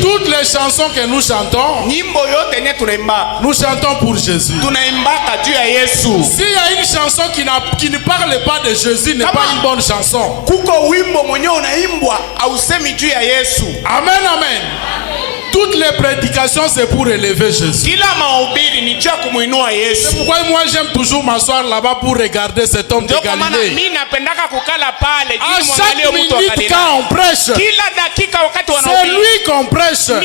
Toutes les chansons que nous chantons, nous chantons pour Jésus. S'il y a une chanson qui ne parle pas de Jésus, n'est pas une bonne chanson. Amen, amen. Toutes les prédications, c'est pour élever Jésus. C'est pourquoi moi j'aime toujours m'asseoir là-bas pour regarder cet homme de Galilée. À chaque minute quand on prêche, c'est lui qu'on prêche. Toutes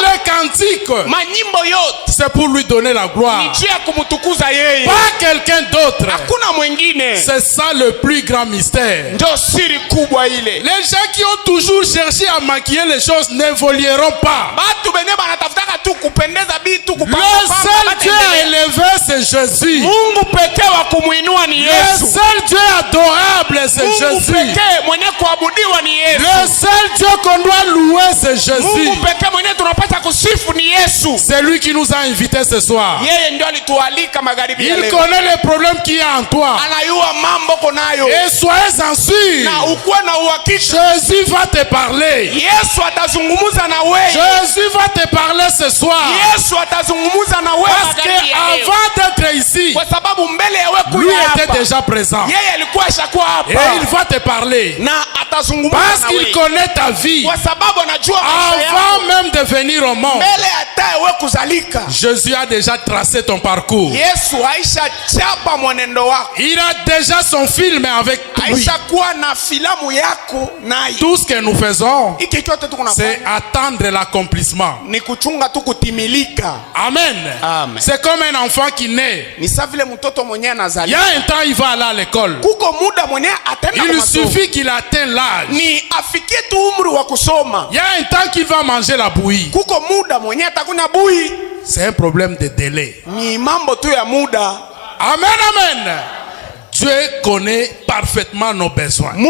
les cantiques, c'est pour lui donner la gloire. Pas quelqu'un d'autre. C'est ça le plus grand mystère. Les gens qui ont toujours cherché à maquiller les choses n'évolueront pas. Le seul Dieu élevé, c'est Jésus. Le seul Dieu adorable, c'est Jésus. Le seul Dieu qu'on doit louer, c'est Jésus. C'est lui qui nous a invités ce soir. Il connaît les problèmes qu'il y a en toi. Et soyez-en sûrs, Jésus va te parler. Jésus va te parler ce soir. Parce qu'avant d'être ici, lui était déjà présent. Et il va te parler. Parce qu'il connaît ta vie. Avant même de venir au monde, Jésus a déjà tracé ton parcours. Il a déjà son film avec lui. Tout ce que nous faisons, c'est attendre l'accomplissement. Amen. C'est comme un enfant qui naît. Il y a un temps il va aller à l'école. Il suffit qu'il atteigne l'âge. Il y a un temps qu'il va manger la bouillie. C'est un problème de délai. Amen, amen. Dieu connaît parfaitement nos besoins. Et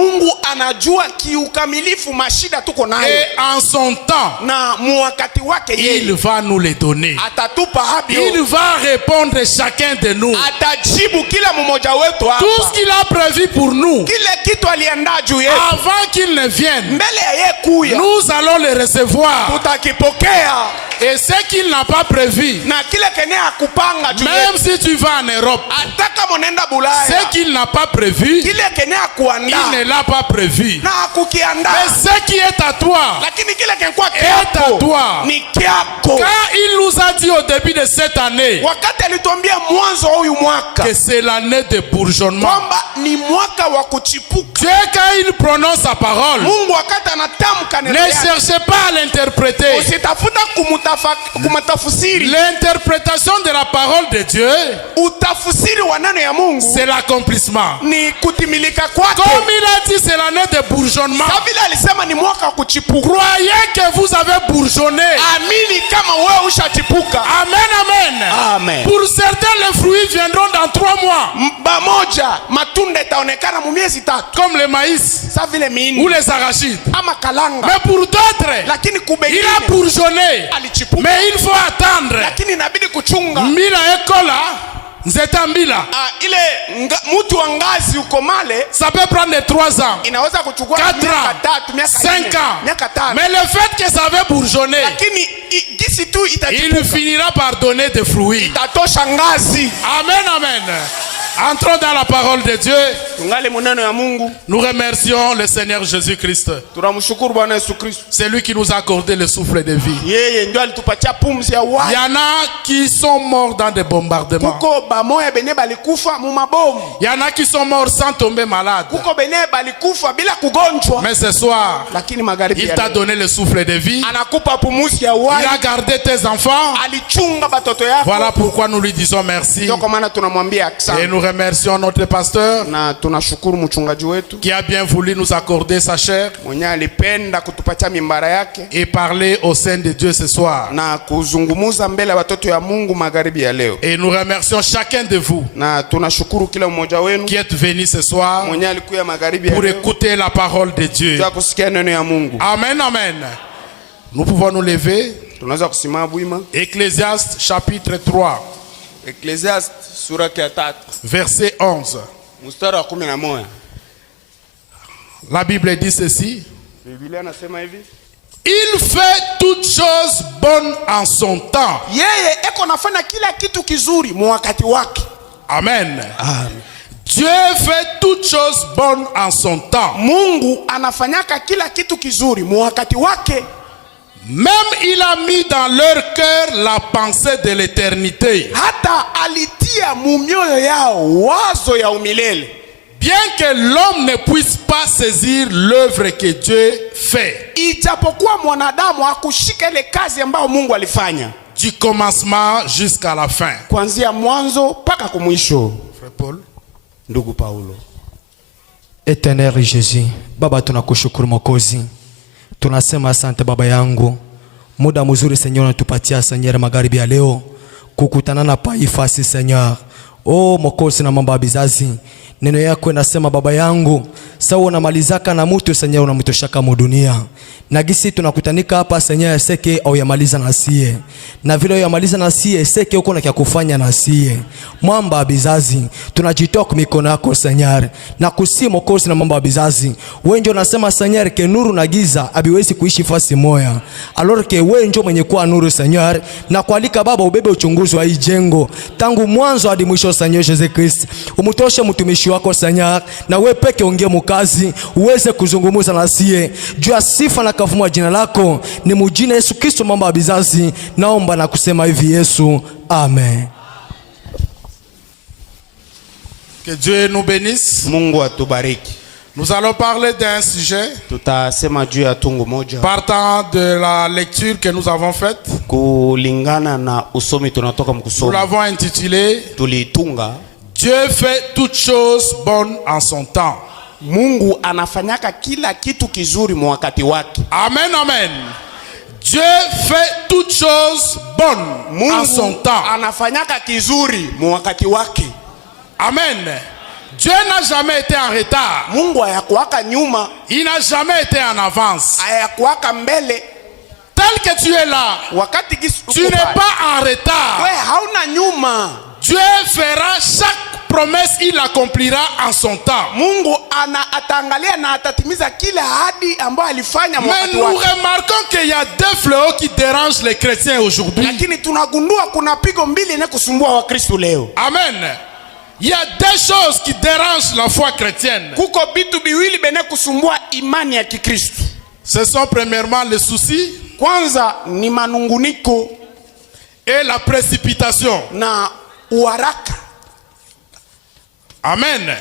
en son temps, il va nous les donner. Il va répondre chacun de nous. Tout ce qu'il a prévu pour nous, avant qu'il ne vienne, nous allons les recevoir. Et ce qu'il n'a pas prévu, même si tu vas en Europe, ce qu'il n'a pas prévu, il ne l'a pas prévu. Mais ce qui est à toi est à toi. Quand il nous a dit au début de cette année que c'est l'année de bourgeonnement, Dieu, quand il prononce sa parole, ne cherchez pas à l'interpréter. L'interprétation de la parole de Dieu, c'est l'accomplissement. Comme il a dit, c'est l'année de bourgeonnement. Croyez que vous avez bourgeonné. Amen, amen. Pour certains, les fruits viendront dans 3 mois. Comme le maïs ou les arachides. Mais pour d'autres, il a bourgeonné. Mais il faut attendre. Mila ekola, nzeta mbila. Ça peut prendre 3 ans, 4 ans, 5 ans. Mais le fait que ça avait bourgeonné, il finira par donner des fruits. Amen, amen. Entrons dans la parole de Dieu. Nous remercions le Seigneur Jésus-Christ. C'est lui qui nous a accordé le souffle de vie. Il y en a qui sont morts dans des bombardements. Il y en a qui sont morts sans tomber malades. Mais ce soir, il t'a donné le souffle de vie. Il a gardé tes enfants. Voilà pourquoi nous lui disons merci. Et nous remercions notre pasteur qui a bien voulu nous accorder sa chair et parler au sein de Dieu ce soir. Et nous remercions chacun de vous qui êtes venus ce soir pour écouter la parole de Dieu. Amen, amen. Nous pouvons nous lever. Ecclésiaste chapitre 3. Ecclésiaste sura ya 3 verset 11. Mstari wa 11. La Bible dit ceci. Biblia nasema hivi. Il fait toutes choses bonnes en son temps. Yeye eko nafanya kila kitu kizuri mwakati wake. Amen. Amen. Dieu fait toutes choses bonnes en son temps. Mungu anafanyaka kila kitu kizuri mwakati wake. Même il a mis dans leur cœur la pensée de l'éternité. Hata alitia mumioyo yao wazo ya umilele. Bien que l'homme ne puisse pas saisir l'œuvre que Dieu fait. Ijapokuwa mwanadamu akushika ile kazi ambayo Mungu alifanya. Du commencement jusqu'à la fin. Kuanzia mwanzo mpaka kumwisho. Frère Paul. Ndugu Paulo. Éternel Jésus, Baba tunakushukuru Mwokozi. Tunasema asante Baba yangu. Muda mzuri Seigneur unatupatia Seigneur magharibi ya leo kukutana na paifasi Seigneur. Oh Mwokozi na mambo ya bizazi. Neno yako inasema Baba yangu, sawa unamalizaka na mtu Seigneur unamtoshaka mudunia. Na gisi tunakutanika hapa Seigneur seke au yamaliza na sie. Na vile yamaliza na sie seke uko na kia kufanya na sie. Mwamba bizazi, tunajitoa kwa mikono yako Seigneur. Na kusi Mwokozi na mambo ya bizazi. Wewe ndio unasema Seigneur ke nuru na giza habiwezi kuishi fasi moja. Alors ke wewe ndio mwenye kuwa nuru Seigneur. Na kualika Baba ubebe uchunguzi wa hii jengo tangu mwanzo hadi mwisho Seigneur Jesus Christ. Umutoshe mtumishi wako Seigneur, na wewe peke ongea mukazi uweze kuzungumza na sie juu ya sifa na kafumu wa jina lako. Ni mujina Yesu Kristo mambo ya bizazi naomba na kusema hivi Yesu, amen. Que Dieu nous bénisse. Mungu atubariki. Nous allons parler d'un sujet Tutasema juu ya tungu moja partant de la lecture que nous avons faite. kulingana na usomi tunatoka Nous mkusoma. l'avons intitulé Tulitunga Dieu fait toutes choses bonnes en son temps. Mungu anafanyaka kila kitu kizuri mwakati wake. Amen, amen. Dieu fait toutes choses bonnes en son Mungu temps. anafanyaka kizuri mwakati wake. Amen. Dieu n'a jamais été en retard. Mungu hayakuwaka nyuma, Il n'a jamais été en avance. hayakuwaka mbele. Tel que tu es là, Wakati tu n'es pas en retard. we hauna nyuma. Dieu fera chaque promesse, il l'accomplira en son temps. Mungu ataangalia na atatimiza kila ahadi ambayo alifanya Mais mwakati nous wake. remarquons qu'il y a deux fléaux qui dérangent les chrétiens aujourd'hui. Lakini tunagundua kuna pigo mbili yenye kusumbua Wakristo leo. Amen. Il y a deux choses qui dérangent la foi chrétienne. Kuko bitu biwili bene kusumbua imani ya Kikristo. Ce sont premièrement les soucis Kwanza ni manunguniko et la précipitation. na uharaka. Amen.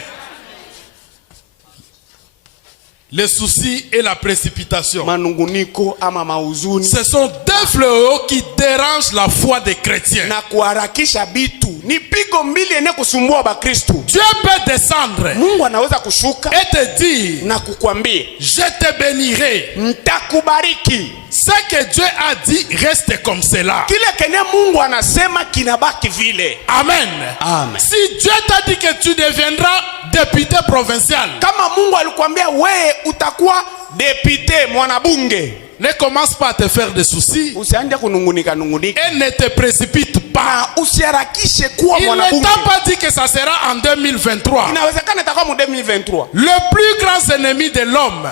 Les soucis et la précipitation. Manunguniko ama mauzuni Ce sont deux fléaux qui dérangent la foi des chrétiens. na kuharakisha bitu ni pigo mbili yenye kusumbua Bakristo. Dieu peut descendre Mungu anaweza kushuka et te dire, na kukwambia je te bénirai. nitakubariki. Ce que Dieu a dit reste comme cela. Kile kenye Mungu anasema kinabaki vile. Amen. Amen. Si Dieu t'a dit que tu deviendras député provincial, Kama Mungu alikwambia wewe utakuwa depute mwanabunge, ne commence pas à te faire des soucis usianje kunungunika nungunika et ne te précipite pas. na usiharakishe kuwa Il ne mwanabunge. t'a pas dit que ça sera en 2023. Inawezekana itakuwa mu 2023. Le plus grand ennemi de l'homme,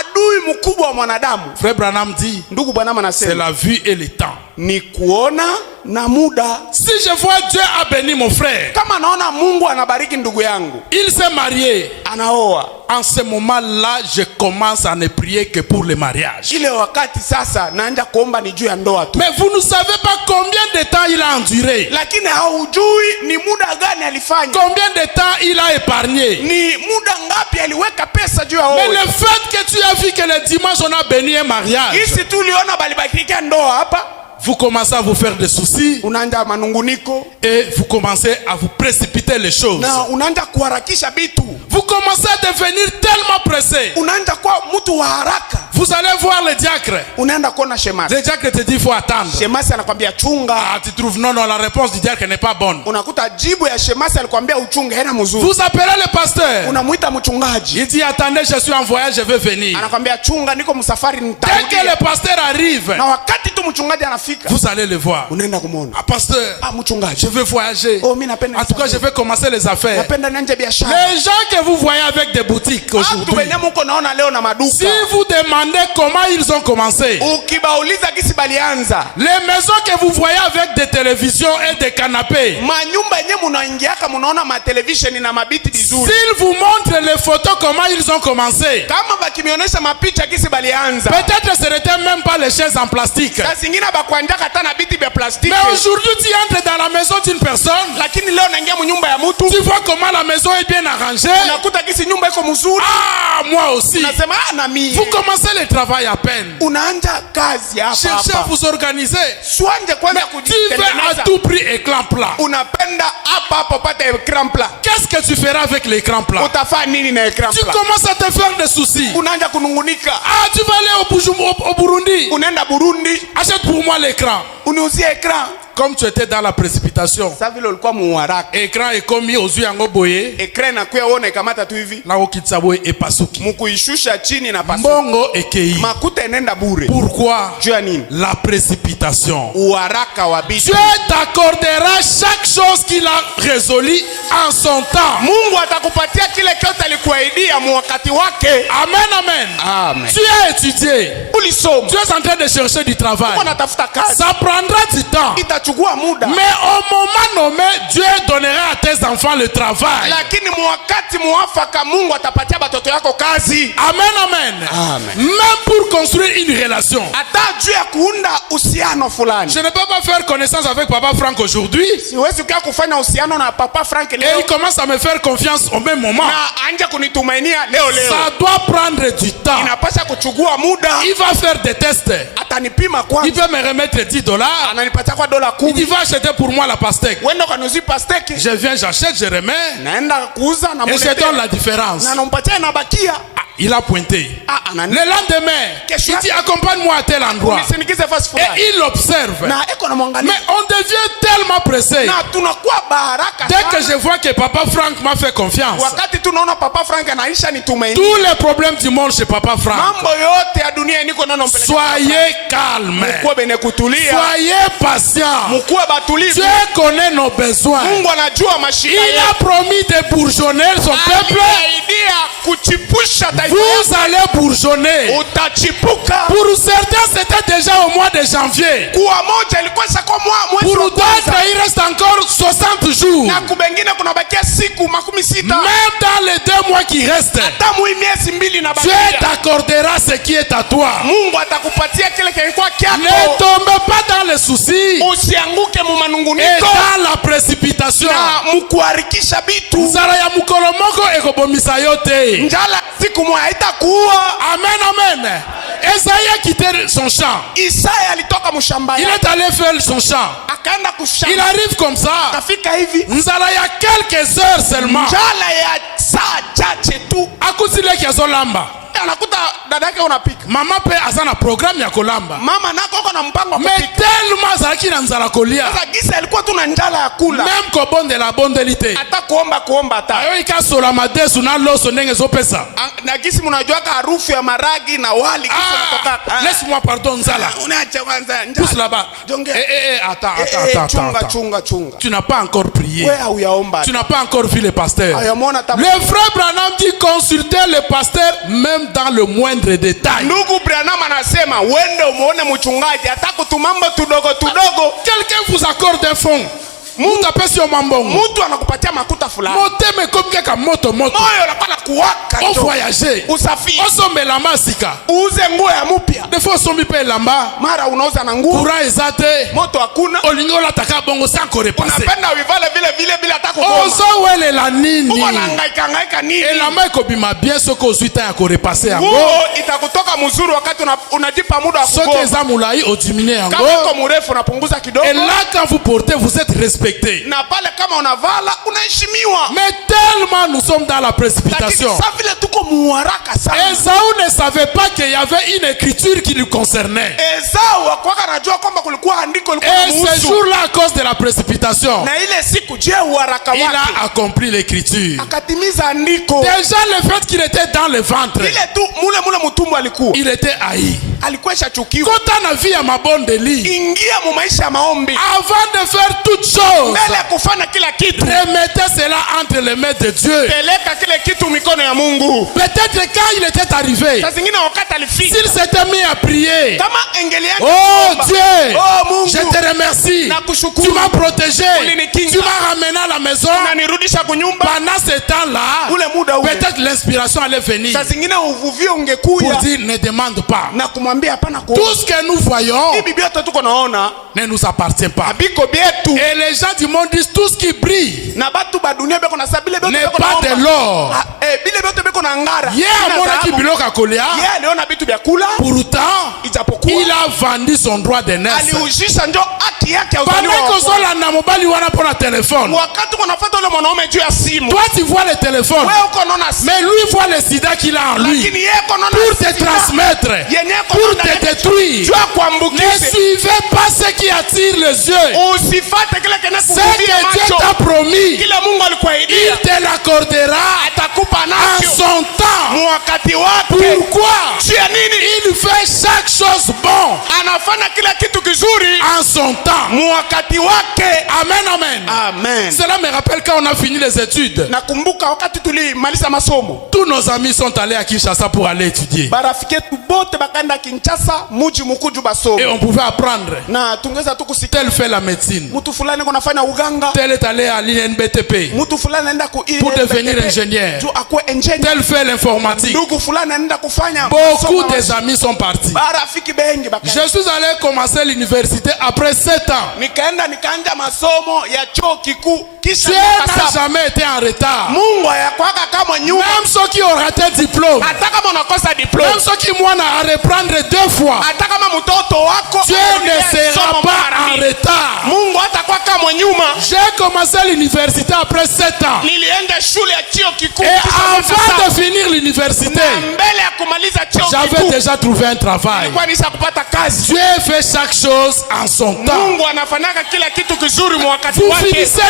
Adui mkubwa wa mwanadamu, Frère Branham dit, ndugu Branham c'est anasema, la vue et le temps. ni kuona na muda. Si je vois Dieu a béni mon frère, Kama naona Mungu anabariki ndugu yangu, il s'est marié. anaoa, En ce moment-là, je commence à ne prier que pour le mariage. ile wakati sasa naanza kuomba ni juu ya ndoa tu. Mais vous ne savez pas combien de temps il a enduré. Lakini haujui ni muda gani alifanya, Combien de temps il a épargné. ni muda ngapi aliweka pesa juu ya Mais oa. le fait que tu as vu que le dimanche on a béni un mariage, Isi tu uliona balibarikia ndoa hapa, vous commencez à vous faire des soucis unaanza manunguniko et vous commencez à vous précipiter les choses. na unaanza kuharakisha bitu, Vous commencez à devenir tellement pressé. unaanza kuwa mtu wa haraka. Vous allez voir le diacre. Unaenda kuona shemasi, Le diacre te dit il faut attendre. shemasi anakwambia chunga. Ah, tu trouves non, la réponse du diacre n'est pas bonne. Unakuta jibu ya shemasi alikwambia uchunge hena mzuri. Vous appelez le pasteur. Unamuita mchungaji, Il dit attendez, je suis en voyage, je vais venir. anakwambia chunga, niko msafari Dès que nitarudia. le pasteur arrive, Na wakati tu mchungaji anafika, vous allez le voir. unaenda kumuona. Ah, pasteur, mchungaji, je veux voyager. Oh, mimi napenda. En tout cas, je vais commencer les affaires. Napenda nianze biashara. Les gens que vous voyez avec des boutiques aujourd'hui, Watu wenye mko naona leo na maduka, si vous demandez comment ils ont commencé, ukibauliza kisi balianza, les maisons que vous voyez avec des télévisions et des canapés, manyumba yenye munaingiaka munaona ma television na mabiti vizuri, s'ils vous montrent les photos comment ils ont commencé, kama bakimionyesha mapicha kisi balianza, peut-être ce n'était même pas les chaises en plastique. Sasa zingine bakuandaka hata na biti vya plastiki. Mais aujourd'hui tu entres dans la maison d'une personne, lakini leo naingia mnyumba ya mtu, tu vois comment la maison est bien arrangée. unakuta kisi nyumba iko mzuri. Moi aussi. Unasema na mimi. Vous commencez le travail à peine. Unaanza kazi hapa. Cherchez à vous organiser. Suanje kwanza kujitengeneza. Tu veux à tout prix écran plat. Unapenda hapa upate écran plat. Qu'est-ce que tu feras avec l'écran plat? Utafanya nini na écran plat? Tu commences à te faire des soucis. Unaanza kunungunika. Tu vas aller au Burundi. Unaenda Burundi. Achète pour moi l'écran. Uniuzie écran. Comme tu étais dans la précipitation. Sasa vile ulikuwa muharaka. Écran est commis aux yeux yango boye. Écran inakuwa uone kamata tu hivi. Na okitsaboye epasuki. Mukuishusha chini na pasuki. Mbongo ekei. Makuta enenda bure. Pourquoi? Jua nini? La précipitation. Uharaka wa bitu. Dieu t'accordera chaque chose qu'il a résolu en son temps. Mungu atakupatia kile kyote alikuahidia wakati wake. Amen, amen. Amen. Tu as étudié. Ulisoma. Tu es en train de chercher du travail. Unatafuta kazi. Ça prendra du temps. Itachukua muda. Mais au moment nommé, Dieu donnera à tes enfants le travail. Lakini wakati muafaka Mungu atapatia batoto yako kazi. Amen, amen. Amen. Même pour construire une relation. Hata juu ya kuunda uhusiano fulani. Je ne peux pas faire connaissance avec Papa Frank aujourd'hui. Siwezi kufanya uhusiano na Papa Frank leo. Et il commence à me faire confiance au même moment. Na anja kunitumainia leo. Ça doit prendre du temps. Inapaswa kuchukua muda. Il va faire des tests. Atanipima kwanza. Il peut me remettre $10. Ananipatia kwa $10. Il dit va acheter pour moi la pastèque. Wenda kanuzi pastèque. Je viens, j'achète, je remets. Naenda kuuza na et je donne la différence. Na nampatia na bakia. Il a pointé. Le lendemain, il dit accompagne-moi à tel endroit. Et il observe. Mais on devient tellement pressé. Dès que je vois que Papa Frank m'a fait confiance, tous les problèmes du monde chez Papa Frank, soyez calme. Soyez patient. Dieu connaît nos besoins. Il a promis de bourgeonner son peuple. Vous allez bourgeonner. Pour certains, c'était déjà au mois de janvier. Pour d'autres, il reste encore 60 jours. Même dans les 2 mois qui restent, Dieu t'accordera ce qui est à toi. Ne tombe pas dans les soucis et dans la précipitation. Amen, amen. Esaïe a quitté son champ. Il est allé faire son champ. Il arrive comme ça. Nzala ya quelques heures seulement. Akusile kiazolamba. Anakuta dadake unapika. Mama pe azana programme ya kolamba. Mama nako uko na mpango wa kupika. Mais tellement zalaki na nzala kolia. Sasa gisa alikuwa tu na njala ya kula. Même ko bonde la bondelité. Hata kuomba hata. Ayo ikasola madesu na loso ndenge zo pesa. Na gisi mnajua harufu ya maragi na wali gisi kutoka. Laisse-moi pardon nzala. Unaacha kwanza njala. Pousse là-bas. Attends. Chunga. Tu n'as pas encore prié. Tu n'as pas encore vu le pasteur. Le frère Branham dit consulter le pasteur même dans le moindre détail. Ndugu Branham anasema uende umuone mchungaji hata kutumambo tudogo. Quelqu'un vous accorde un fonds. Mungu apesi yo mambongo. Mtu anakupatia makuta fulani. Moteme komika ka moto. Moyo unapata kuwaka. On voyager. Usafiri. Osombe lamba sika. Uuze nguo ya mpya. Des fois sombi pe lamba. Mara unauza na nguo. Courant ezate. Moto hakuna. Olingola taka bongo sans ko repasser. Unapenda vivale vile hata kugoma. Ozo wele la nini. Uko nahangaika nini? Et la main ko bima bien soko ozuita ya ko repasser yango. Nguo itakutoka mzuri wakati unajipa muda wa kugoma. Soko ezamulai odimine yango. Kama uko mrefu unapunguza kidogo. Et là quand vous portez vous êtes respecté. Na pale kama unavala unaheshimiwa. Mais tellement nous sommes dans la précipitation. Esaü ne savait pas qu'il y avait une écriture qui lui concernait. Et ce jour-là, à cause de la précipitation, il a accompli l'écriture. Déjà le fait qu'il était dans le ventre, il était haï. alikwesha chukiwa. Kota na vie ya mabonde li. Ingia mu maisha ya maombi. Avant de faire toute chose, mbele ya kufanya kila kitu, remettez cela entre les mains de Dieu. peleka kile kitu mikono ya Mungu. Peut-être quand il était arrivé, Saa zingine wakati alifika, s'il s'était mis à prier, kama engeliana, oh Dieu, oh Mungu, je te remercie, nakushukuru, tu m'as protégé, ulinikinga, tu m'as ramené à la maison. unanirudisha kunyumba. Pendant ce temps-là, Ule muda ule, peut-être l'inspiration allait venir saa zingine uvuvio pour ungekuja dire ne demande pas. na kumwambia hapana. Tout ce que nous voyons Hii bibi yote tuko naona ne nous appartient pas. abiko bietu, Et les gens du monde disent tout ce qui brille na batu ba dunia beko na sabile beko n'est beko pas de naomba. l'or. Bile byote beko na ngara. Hier, mon équipe biloka kolia, aliona vitu vya kula, pourtant, ijapokuwa il a vendu son droit de naissance. aliujisha ndio haki yake ya uzaliwa Pendant wa que zola na mobali wana pour le téléphone. wakati unafuata ule mwanaume juu ya simu, Toi, tu vois le téléphone. wewe uko naona simu, Mais lui voit le sida qu'il a en lui. lakini yeye uko naona Pour te sida. transmettre. Yenye uko Pour naona te yake détruire. juu ya Ne kuambukize. suivez pas ce qui attire les yeux. Usifate kile kile Ce kukuvia que Dieu macho. t'a promis, Kile Mungu il alikuahidia te l'accordera atakupa en nacho son temps. mu wakati wake. Pourquoi? Juu ya nini? Il fait chaque chose bon Anafanya kila kitu kizuri en son temps. mu wakati wake. Amen, amen. Amen. Cela me rappelle quand on a fini les études. Nakumbuka wakati tulimaliza masomo, Tous nos amis sont allés à Kinshasa pour aller étudier. barafiki yetu bote bakaenda Kinshasa, muji mkuu juu Et basomo, on pouvait apprendre. na tungeza tu kusikia Tel fait la médecine. mtu fulani kunafanya uganga, Tel est allé à l'INBTP mtu fulani anaenda ku pour devenir ingénieur. juu akuwe engineer, Tel fait l'informatique. ndugu fulani anaenda kufanya Beaucoup masomo. des amis sont partis. Barafiki bengi bakaenda. Je suis allé commencer l'université après 7 ans. Nikaanja masomo ya chuo kikuu kisha Dieu miaka n'a 7. jamais été en retard. Mungu hayakwaka kama nyuma, Même ceux qui ont raté diplôme, hata kama unakosa diploma, même ceux qui m'ont à reprendre 2 fois, hata kama mtoto wako Dieu ne sera pas en retard. Mungu hatakuwa kama nyuma. J'ai commencé l'université après 7 ans. Nilienda shule ya chuo kikuu Et kisha miaka avant 7. de finir l'université, Na mbele ya kumaliza chuo j'avais kikuu déjà trouvé un travail. nilikuwa nisha kupata kazi. Dieu fait chaque chose en son temps. Mungu anafanyaka kila kitu kizuri kwa wakati Vous wake. finissez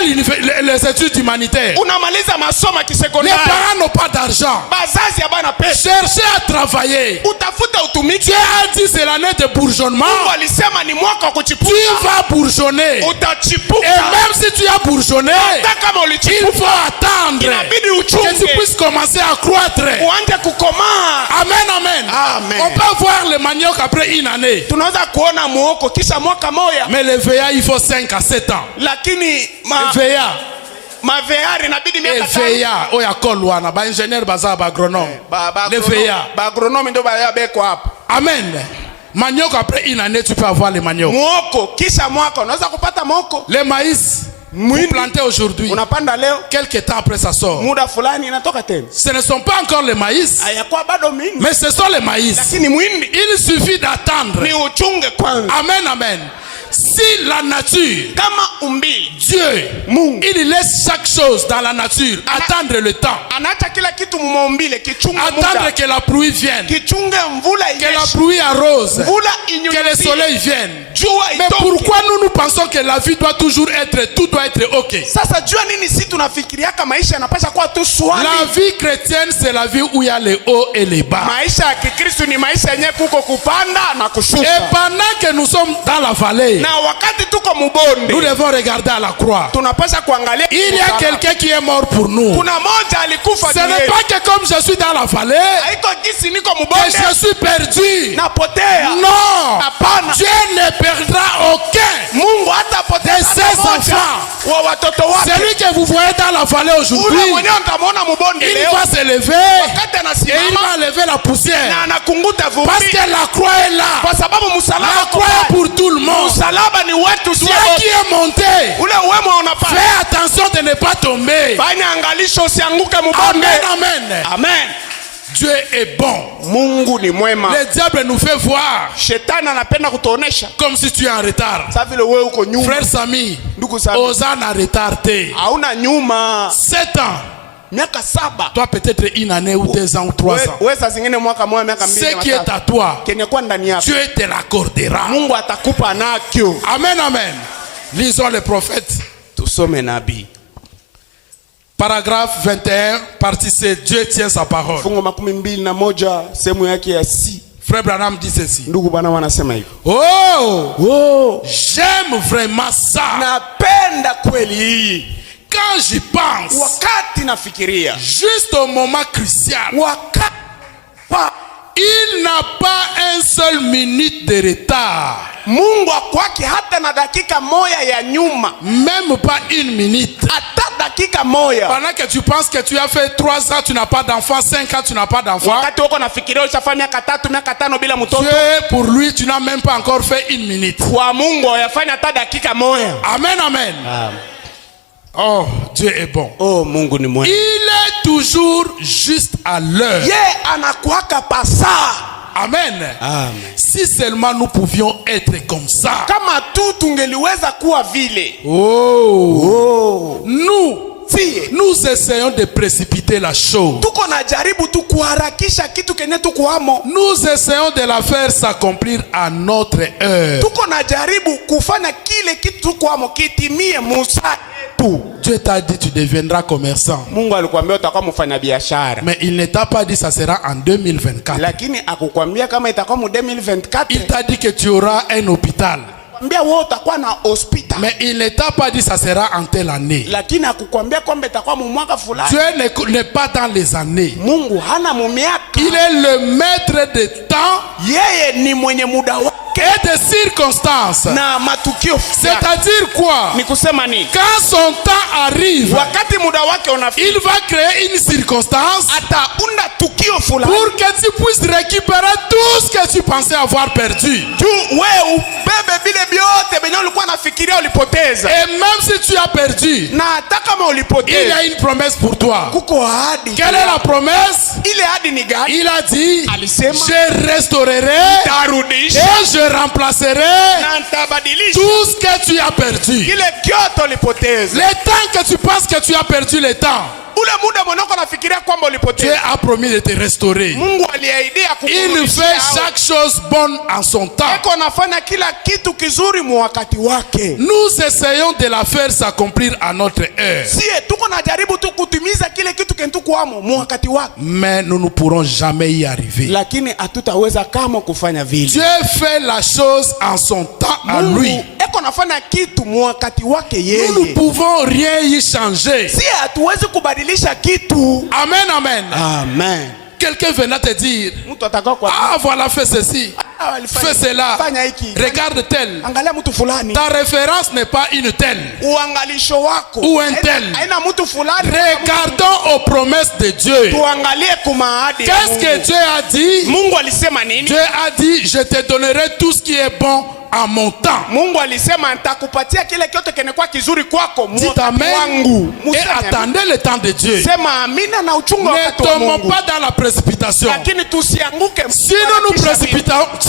les études humanitaires. Unamaliza masomo ya Les kisekondari, parents n'ont pas d'argent. bazazi habana pesa, Cherchez à travailler. utafuta utumiki. Dieu a dit c'est l'année de bourgeonnement. Mungu alisema ni mwaka wa Tu kuchipuka, vas bourgeonner. Et utachipuka. même si tu as bourgeonné, Hata kama il ulichipuka, faut attendre inabidi que tu uchunge puisses commencer à croître. uanze kukomaa. Amen, amen. Amen. On peut voir le manioc après une année. Tunaweza kuona muoko kisha mwaka moya, Mais le VA, il faut 5 à 7 ans. lakini VA. maveari inabidi miaka tano. VA, oya kolwana, ba ingénieur baza ba agronome. Le VA. Ba agronome ndio bayabeko hapo. Amen. Manioc après une année, tu peux avoir le manioc. Muoko kisha mwaka unaweza kupata moko. Le maïs, vous plantez aujourd'hui. Unapanda leo, Quelques temps après ça sort. muda fulani inatoka tena. Ce ne sont pas encore les maïs, Hayakuwa bado mingi, mais ce sont les maïs. lakini mwindi Il suffit d'attendre. ni uchunge kwanza. Amen, amen. Si la nature, Kama umbili Dieu, Mungu il laisse chaque chose dans la nature, attendre le temps, anaacha kila kitu mumaumbile, kichunge attendre muda, que la pluie vienne, kichunge mvula que la inyeshe, pluie arrose, mvula que le inyunyuzie, soleil vienne. jua Mais itoke. pourquoi nous pensons que la vie doit toujours être, tout doit être ok? Sasa jua nini si tunafikiriaka maisha yanapasha kuwa tu swali. La vie chrétienne, c'est la vie où il y a les hauts et les bas. Maisha ya Kikristo ni maisha yenye kuko kupanda na Et kushuka. pendant que nous sommes dans la vallée, Na wakati tuko nous mubonde, devons regarder à la croix. tunapasha kuangalia. Il y a quelqu'un qui est mort pour nous. Kuna moja alikufa Ce n'est duniani. pas que comme je suis dans la vallée, Haiko gisi niko que mubonde je suis perdu. napotea. Non. Hapana. Dieu ne perdra aucun. Mungu hatapoteza De ses hata moja enfants. wa watoto wake. Celui que vous voyez dans la vallée aujourd'hui, Ule mwenyewe utamwona mubonde il leo va se lever wakati et il anasimama va lever la poussière. na anakunguta Parce vumbi, que la croix est là. kwa sababu La msalaba croix est pour tout le monde. msalaba ni wetu sio Toi qui wote. es monté, Ule wema unapata. fais attention de ne pas tomber. Fanya angalisho usianguke mubonde. Amen, amen. Amen. Dieu est bon. Mungu ni mwema. Le diable nous fait voir Shetani anapenda kutuonesha comme si tu es en retard. sasa vile wewe uko nyuma. Frère Sami, Ndugu Sami, Ozan a retardé. hauna nyuma. 7 ans. Miaka 7. Toi peut-être une année ou 2 ans ou 3 ans. Wewe saa zingine mwaka mmoja, miaka 2, Ce qui est à toi, kenye kwa ndani yako Dieu te l'accordera. Mungu atakupa nakyo. Amen, amen. Lisons les prophètes. Tusome nabii. Paragraphe 21, partie C. Dieu tient sa parole. Fungo 21 sehemu yake ya C. Frère Branham dit ceci. Ndugu bwana wanasema hivi. Oh, j'aime vraiment ça. Napenda kweli hii. Quand j'y pense, wakati nafikiria, juste au moment crucial, il n'a pas un seul minute de retard. Mungu akwake hata na dakika moja ya nyuma. Même pas une minute. Hata dakika moja. Pendant que tu penses que tu as fait 3 ans, tu n'as pas d'enfant, 5 ans, tu n'as pas d'enfant. Wakati uko nafikiria ushafanya miaka 3, miaka 5 bila mtoto. Dieu, pour lui, tu n'as même pas encore fait une minute. Kwa Mungu yafanya hata dakika moja. Amen, amen. Amen. Oh, Dieu est bon. Oh, Mungu ni mwema. Il est toujours juste à l'heure. Anakuwaka pasa. Amen. Amen. Si seulement nous pouvions être comme ça. Kama tu tungeliweza kuwa vile. Nous essayons de précipiter la chose. Tuko na jaribu tu kuharakisha kitu kenye tukuamo. Nous essayons de la faire s'accomplir à notre heure. Tuko na jaribu kufanya kile kitu tukuamo kitimie musa. Dieu t'a dit tu deviendras commerçant. Mungu alikwambia utakuwa mfanya biashara. Mais il ne t'a pas dit ça sera en 2024. Lakini akukwambia kama itakuwa mu 2024. Il t'a dit que tu auras un hôpital. Mais il ne t'a pas dit ça sera en telle année. Dieu n'est pas dans les années. Il est le maître des temps et des circonstances. C'est-à-dire quoi? Quand son temps arrive, il va créer une circonstance pour que tu puisses récupérer tout ce que tu pensais avoir perdu. Et même si tu as perdu, il y a une promesse pour toi. Quelle est la promesse? Il a dit, je restaurerai et je remplacerai tout ce que tu as perdu. Le temps que tu penses que tu as perdu le temps, Dieu a promis de te restaurer. Il fait chaque chose bonne en son temps. Nous essayons de la faire s'accomplir à notre heure. Mais nous ne pourrons jamais y arriver. Dieu fait la chose en son temps à lui. Nous ne pouvons rien y changer. Amen, amen. Amen. Quelqu'un venait te dire, ah voilà, fais ceci, fais cela, regarde tel. Ta référence n'est pas une telle ou un tel. Regardons aux promesses de Dieu. Qu'est-ce que Dieu a dit? Dieu a dit, je te donnerai tout ce qui est bon à mon temps. Dites amen et attendez le temps de Dieu. Ne tombons pas dans la précipitation. Si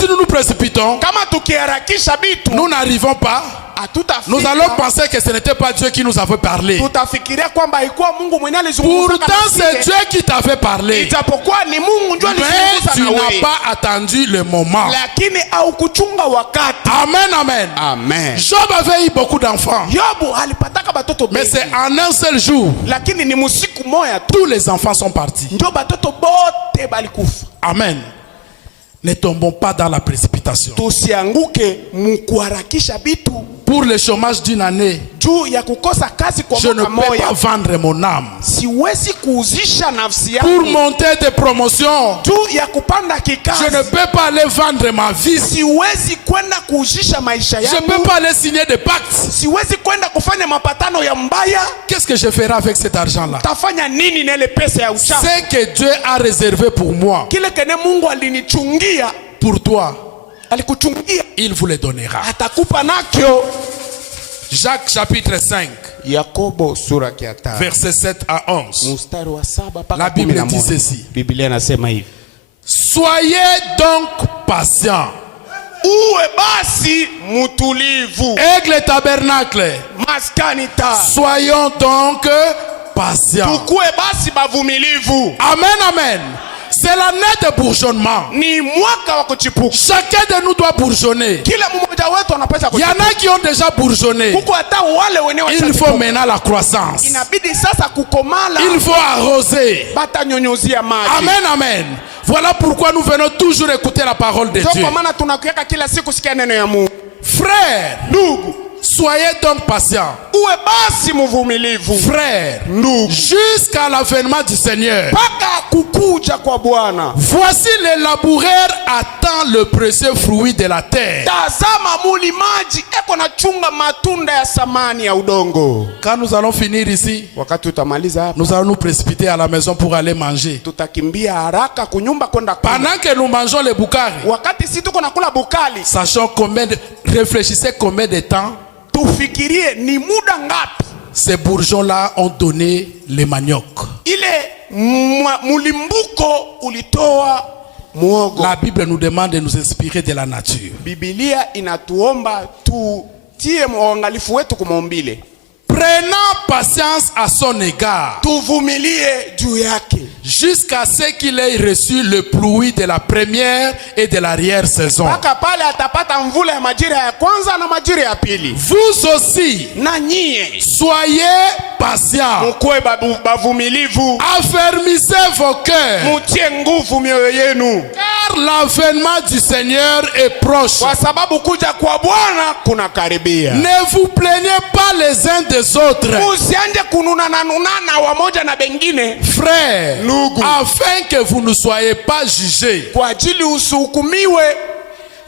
nous nous précipitons, nous n'arrivons pas. Nous allons penser que ce n'était pas Dieu qui nous avait parlé. Pourtant c'est Dieu qui t'avait parlé. Mais tu n'as pas attendu le moment. Amen, amen. Amen. Job avait eu beaucoup d'enfants. Mais c'est en un seul jour. Tous les enfants sont partis. Amen. Ne tombons pas dans la précipitation. Pour le chômage d'une année, je ne peux pas vendre mon âme. Pour monter des promotions, je ne peux pas aller vendre ma vie. Je ne peux pas aller signer des pactes. Qu'est-ce que je ferai avec cet argent-là? Ce que Dieu a réservé pour moi, pour toi, il vous le donnera. Jacques chapitre 5, verset 7 à 11. La Bible dit ceci. Soyez donc patients. Aigle tabernacle. Soyons donc patients. Amen, amen. C'est l'année de bourgeonnement. Ni mwaka wa kuchipuka. Chacun de nous doit bourgeonner. Kila mmoja wetu anapaswa Il y en a qui ont déjà bourgeonné. Kuko hata wale wenyewe Il faut maintenant la croissance. inabidi sasa kukomala. Il faut arroser. Batanyonyozia maji. Amen, amen. Voilà pourquoi nous venons toujours écouter la parole de Dieu. Kwa maana tunakuweka kila siku sikia neno ya Mungu. Frère, Ndugu, soyez donc patients. uwe basi mvumilivu. Frère, Ndugu, jusqu'à l'avènement du Seigneur. mpaka kukuja kwa Bwana. Voici le laboureur attend le précieux fruit de la terre. Tazama mulimaji eko na chunga matunda ya samani ya udongo. Quand nous allons finir ici, Wakati utamaliza hapa, nous allons nous précipiter à la maison pour aller manger. tutakimbia haraka kunyumba kwenda kula. Pendant que nous mangeons les bukari, Wakati si tuko nakula bukali, sachons réfléchissez combien de temps tufikirie ni muda ngapi ces bourgeons-là ont donné les manioc. ile mulimbuko ulitoa muogo. La Bible nous demande de nous inspirer de la nature. Biblia inatuomba tutie uangalifu wetu kwa maumbile. Prenant patience à son égard, Tuvumilie juu yake jusqu'à ce qu'il ait reçu le pluie de la première et de l'arrière saison. mpaka pale atapata mvula ya majira ya kwanza na majira ya pili. Vous aussi, Na nyie soyez patients. mkuwe bavumilivu, Affermissez vos cœurs, mutie nguvu mioyo yenu, car l'avènement du Seigneur est proche. kwa sababu kuja kwa Bwana kuna karibia. Ne vous plaignez pas les uns des autres, Usianje kununana wamoja na bengine, frères, Ndugu, afin que vous ne soyez pas jugés. kwa ajili usihukumiwe.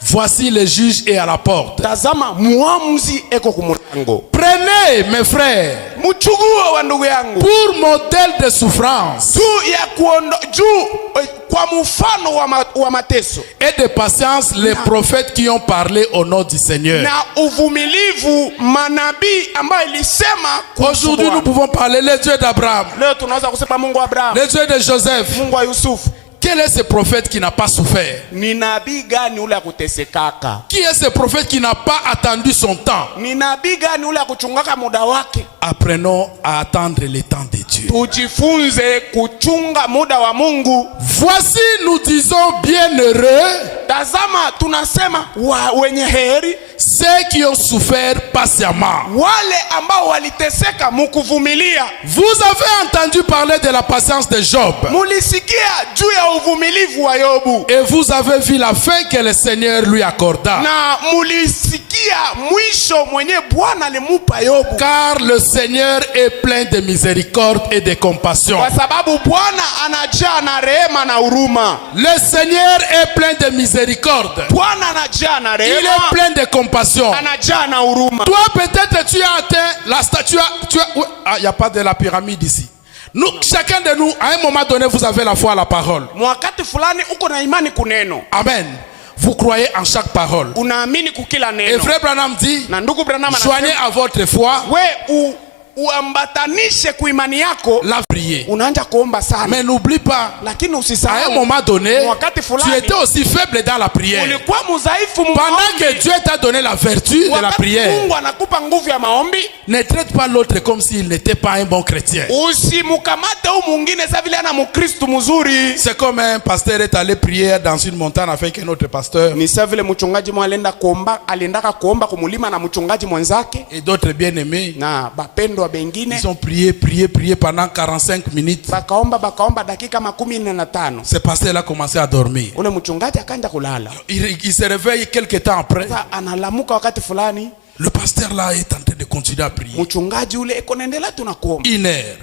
Voici le juge est à la porte. Tazama muamuzi eko kumulango. Prenez, mes frères, Mchugue wa ndugu yangu pour modèle de souffrance juu ya kwa mfano wa mateso et de patience les prophètes qui ont parlé au nom du Seigneur. na uvumilivu manabii ambayo ilisema kuhusu Aujourd'hui, nous Bwana. pouvons parler le Dieu d'Abraham, Leo tunaweza kusema Mungu wa Abraham, le Dieu de Joseph. Mungu wa Yusufu. Quel est ce prophète qui n'a pas souffert? Ni nabii gani ule akutesekaka? Qui est ce prophète qui n'a pas attendu son temps? Ni nabii gani ule akuchungaka muda wake? Apprenons à attendre le temps de Dieu. Tujifunze kuchunga muda wa Mungu. Voici, nous disons bienheureux Tazama tunasema wenye heri ceux qui ont souffert patiemment. wale ambao waliteseka mukuvumilia. Vous avez entendu parler de la patience de Job. Mulisikia juu ya uvumilivu wa Yobu. Et vous avez vu la fin que le Seigneur lui accorda. Na mulisikia mwisho mwenye Bwana alimupa Yobu. Car le Seigneur est plein de miséricorde et de compassion. Kwa sababu Bwana anajaa na rehema na huruma. Le Seigneur est plein de miséricorde. Bwana anajaa na Il rehema. est plein de compassion. Anajaa na huruma. Toi, peut-être tu as atteint la statue. Il n'y a pas de la pyramide ici. Nous, chacun de nous, à un moment donné, vous avez la foi à la parole. Mwakati fulani uko na imani kuneno. Amen. Vous croyez en chaque parole. Unaamini kukila Et neno. frère Branham dit, Na ndugu Branham joignez anasema à votre foi uambatanishe kuimani yako. la prière. Unaanza kuomba sana. Mais n'oublie pas, Lakini à un usisahau moment donné, wakati tu fulani étais aussi faible dans la prière. ulikuwa mudhaifu Pendant que Dieu t'a donné la vertu de la wakati prière, Mungu anakupa nguvu ya maombi, ne traite pas l'autre comme s'il n'était pas un bon chrétien. usimukamate huyu mwingine sa vile ana mkristo mzuri. C'est comme un pasteur est allé prier dans une montagne avec un autre pasteur Ni sa vile mchungaji mwa aliendaka kuomba kumulima na mchungaji mwenzake et d'autres bien-aimés. na bapendwa bengine Ils ont prié pendant 45 minutes. bakaomba dakika 15. Ce pasteur a commencé à dormir. Ule mchungaji akaanza kulala. Il se réveille quelques temps après. Sasa analamuka wakati fulani, Le pasteur là est en train de continuer à prier. mchungaji ule eko naendelea tu na kuomba. 1 heure,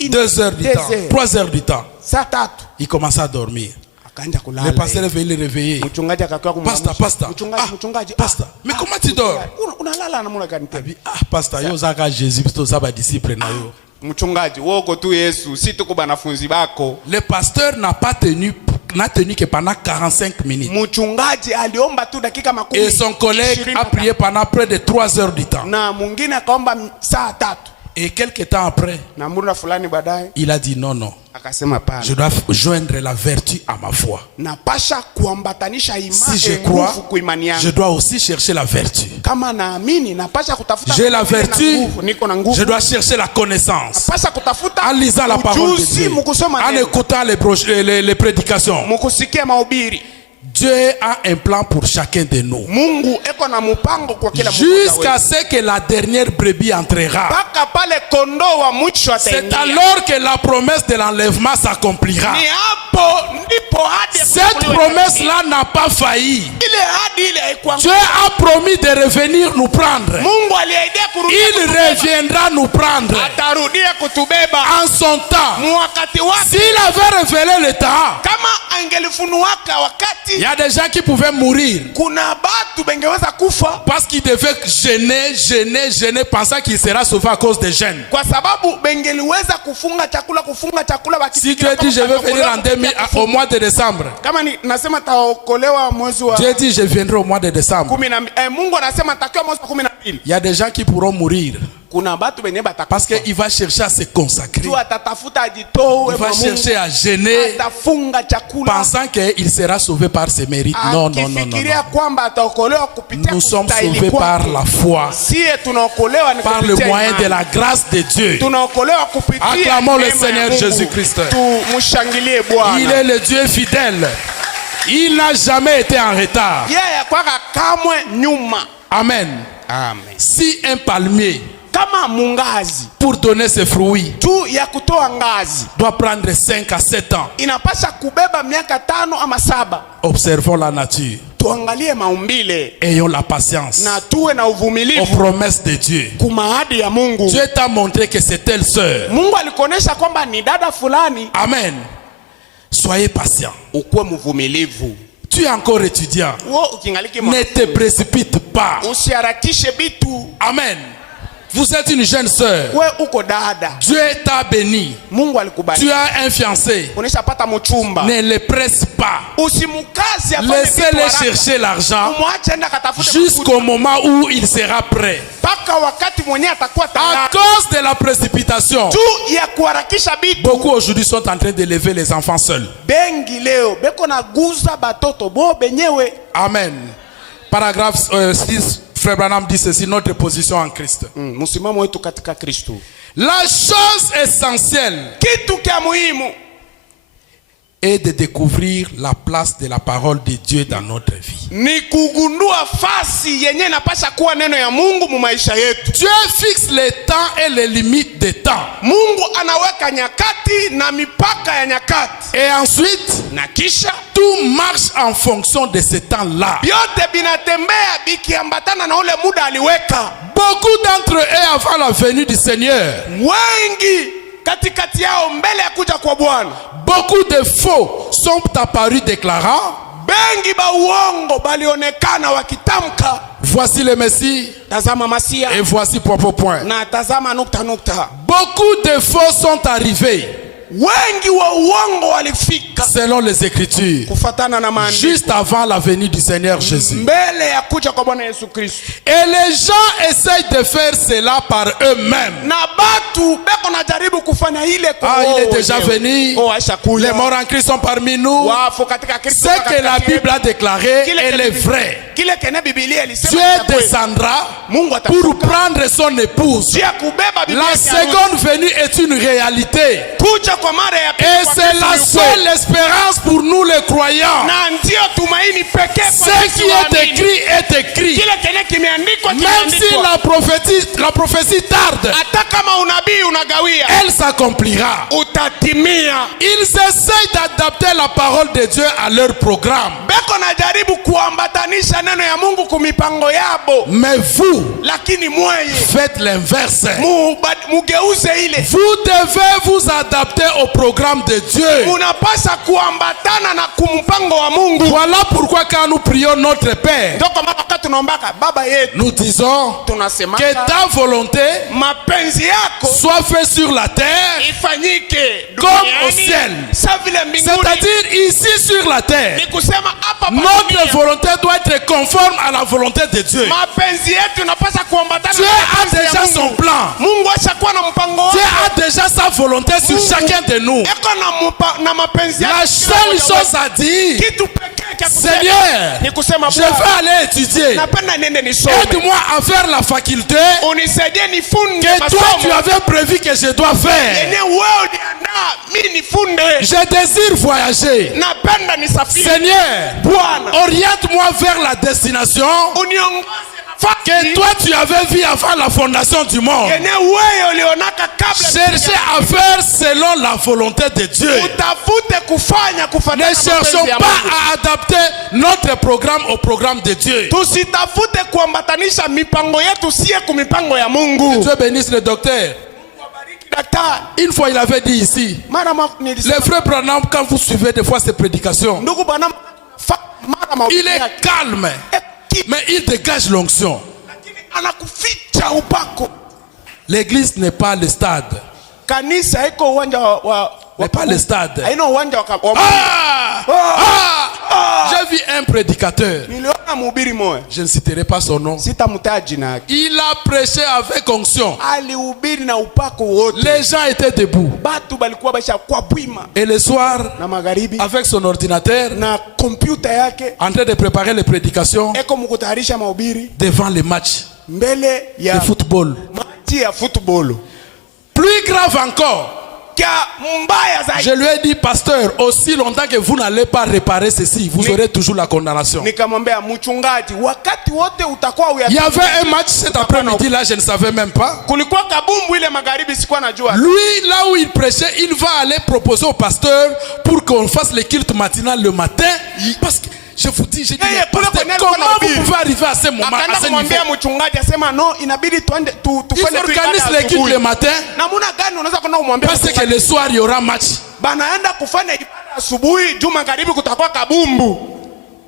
2 heures du temps, 3 heures du temps. Saa 3 Il commence à dormir. akaanza kulala. Le pasteur est venu le réveiller. Mchungaji akakaa Pasteur. Mchungaji. Pasteur. Mais comment tu dors? Unalala namna gani tena? Pasteur, yo zaka Jésus, to zaba disciple na yo. Mchungaji, woko tu Yesu, si tuko banafunzi bako. Le pasteur n'a tenu que pendant 45 minutes. Mchungaji aliomba tu dakika 10. Et son collègue a prié pendant près de 3 heures du temps. Na mwingine akaomba saa 3. Et quelques temps après, Na muda fulani baadaye il a dit non. Akasema pana. Je dois joindre la vertu à ma foi. Napasha kuambatanisha Si je crois, je dois aussi chercher la vertu. Kama naamini napasha kutafuta. J'ai la vertu, niko na nguvu. je dois chercher la connaissance. Napasha kutafuta En lisant la parole de Dieu, en neno. écoutant les prédications. Mukusikia mahubiri. Dieu a un plan pour chacun de nous. Mungu eko na mpango kwa kila mmoja Jusqu'à ce que la dernière brebis entrera. Paka pale kondoo wa mwisho ataingia. C'est alors que la promesse de l'enlèvement s'accomplira. Ni hapo ndipo hadi Cette promesse-là n'a pas failli. ile hadi ile haikuanguka. Dieu a promis de revenir nous prendre. Mungu aliahidia kurudia. Il reviendra nous prendre. Atarudia kutubeba En son temps. wakati wake. S'il avait révélé le temps, Kama angelifunuaka wakati, il y a des gens qui pouvaient mourir kuna batu bengeweza kufa parce qu'ils devaient gêner, pensant qu'il sera sauvé à cause des gènes. kwa sababu bengeliweza kufunga chakula Si Dieu dit je vais venir au mois de décembre, kama ni nasema taokolewa mwezi wa Dieu dit je viendrai au mois de décembre. Mungu anasema takiwa mwezi wa 12. Il y a des gens qui pourront mourir Kuna batu benye batakufa parce qu'il va chercher à se consacrer. tu atatafuta ajitoe, Il va chercher à gêner, atafunga chakula pensant qu'il sera sauvé par ses mérites. Non. akifikiria kwamba ataokolewa kupitia Nous sommes kustahili sauvés kwake. par la foi, Sie tunaokolewa ni par le kupitia moyen imani. de la grâce de Dieu. Tunaokolewa kupitia Acclamons le neema ya Seigneur Mungu. Jésus-Christ. Tumshangilie Bwana. Il est le Dieu fidèle. Il n'a jamais été en retard. Yeye kwaka kamwe nyuma. Amen. Amen. Si un palmier, Kama mungazi pour donner ses fruits, tu ya kutoa ngazi doit prendre 5 à 7 ans, inapasha kubeba miaka 5 ama 7. observons la nature. Tuangalie maumbile Ayons la patience na tuwe na aux uvumilivu promesses de Dieu. kumaahadi ya Mungu. Dieu t'a montré que c'est telle sœur. Mungu alikuonesha kwamba ni dada fulani. Amen. Soyez patient. Ukuwe mvumilivu. Tu es encore étudiant. Ne te précipite pas. Usiharakishe bitu. Amen. Vous êtes une jeune sœur. We uko dada. Dieu t'a béni. Mungu alikubariki. Tu as un fiancé. Unashapata mchumba. Ne le presse pas. Usimukaze afanye Laissez-le chercher l'argent jusqu'au moment où il sera prêt. À cause de la précipitation, beaucoup aujourd'hui sont en train d'élever les enfants seuls. Amen. Paragraphe 6, Frère Branham dit ceci, notre position en Christ. La chose essentielle est de découvrir la place de la parole de Dieu dans notre vie. Dieu fixe les temps et les limites des temps. Et ensuite, tout marche en fonction de ce temps-là. Beaucoup d'entre eux, avant la venue du Seigneur, beaucoup de faux sont apparus déclarant, voici le Messie et voici propre point. Beaucoup de faux sont arrivés selon les Écritures, juste avant la venue du Seigneur Jésus. Et les gens essayent de faire cela par eux-mêmes. Ah, il est déjà venu. Les morts en Christ sont parmi nous. Ce que la Bible a déclaré, elle est vraie. Dieu descendra pour prendre son épouse. La seconde venue est une réalité. Et c'est la seule espérance pour nous les croyants. Ce qui est écrit est écrit. Même si la prophétie tarde, elle s'accomplira. Ils essayent d'adapter la parole de Dieu à leur programme. Mais vous, faites l'inverse. Vous devez vous adapter au programme de Dieu. Voilà pourquoi quand nous prions notre Père, nous disons que ta volonté soit faite sur la terre comme au ciel. C'est-à-dire ici sur la terre, notre volonté doit être conforme à la volonté de Dieu. Dieu a déjà son plan. Dieu a déjà sa volonté sur chacun vient de nous. La seule chose à dire, Seigneur, je vais aller étudier. Aide-moi à faire la faculté que toi tu avais prévu que je dois faire. Je désire voyager. Seigneur, oriente-moi vers la destination que toi tu avais vu avant la fondation du monde. Cherchez à faire selon la volonté de Dieu. Ne cherchons pas à adapter notre programme au programme de Dieu. Dieu bénisse le docteur. Une fois il avait dit ici, les frères Branham, quand vous suivez des fois ses prédications, il est calme, mais il dégage l'onction. L'église n'est pas le stade. N'est pas le stade. J'ai vu un prédicateur, je ne citerai pas son nom. Il a prêché avec onction. Les gens étaient debout. Et le soir, avec son ordinateur, en train de préparer les prédications devant les matchs de football. Plus grave encore, je lui ai dit, pasteur, aussi longtemps que vous n'allez pas réparer ceci, vous aurez toujours la condamnation. Il y avait un match cet après-midi là, je ne savais même pas. Lui, là où il prêchait, il va aller proposer au pasteur pour qu'on fasse le culte matinal le matin. Parce que je vous dis, pasteur, comment vous pouvez arriver à ce moment, à ce niveau? Il organise le culte le matin. Parce que le soir il y aura match.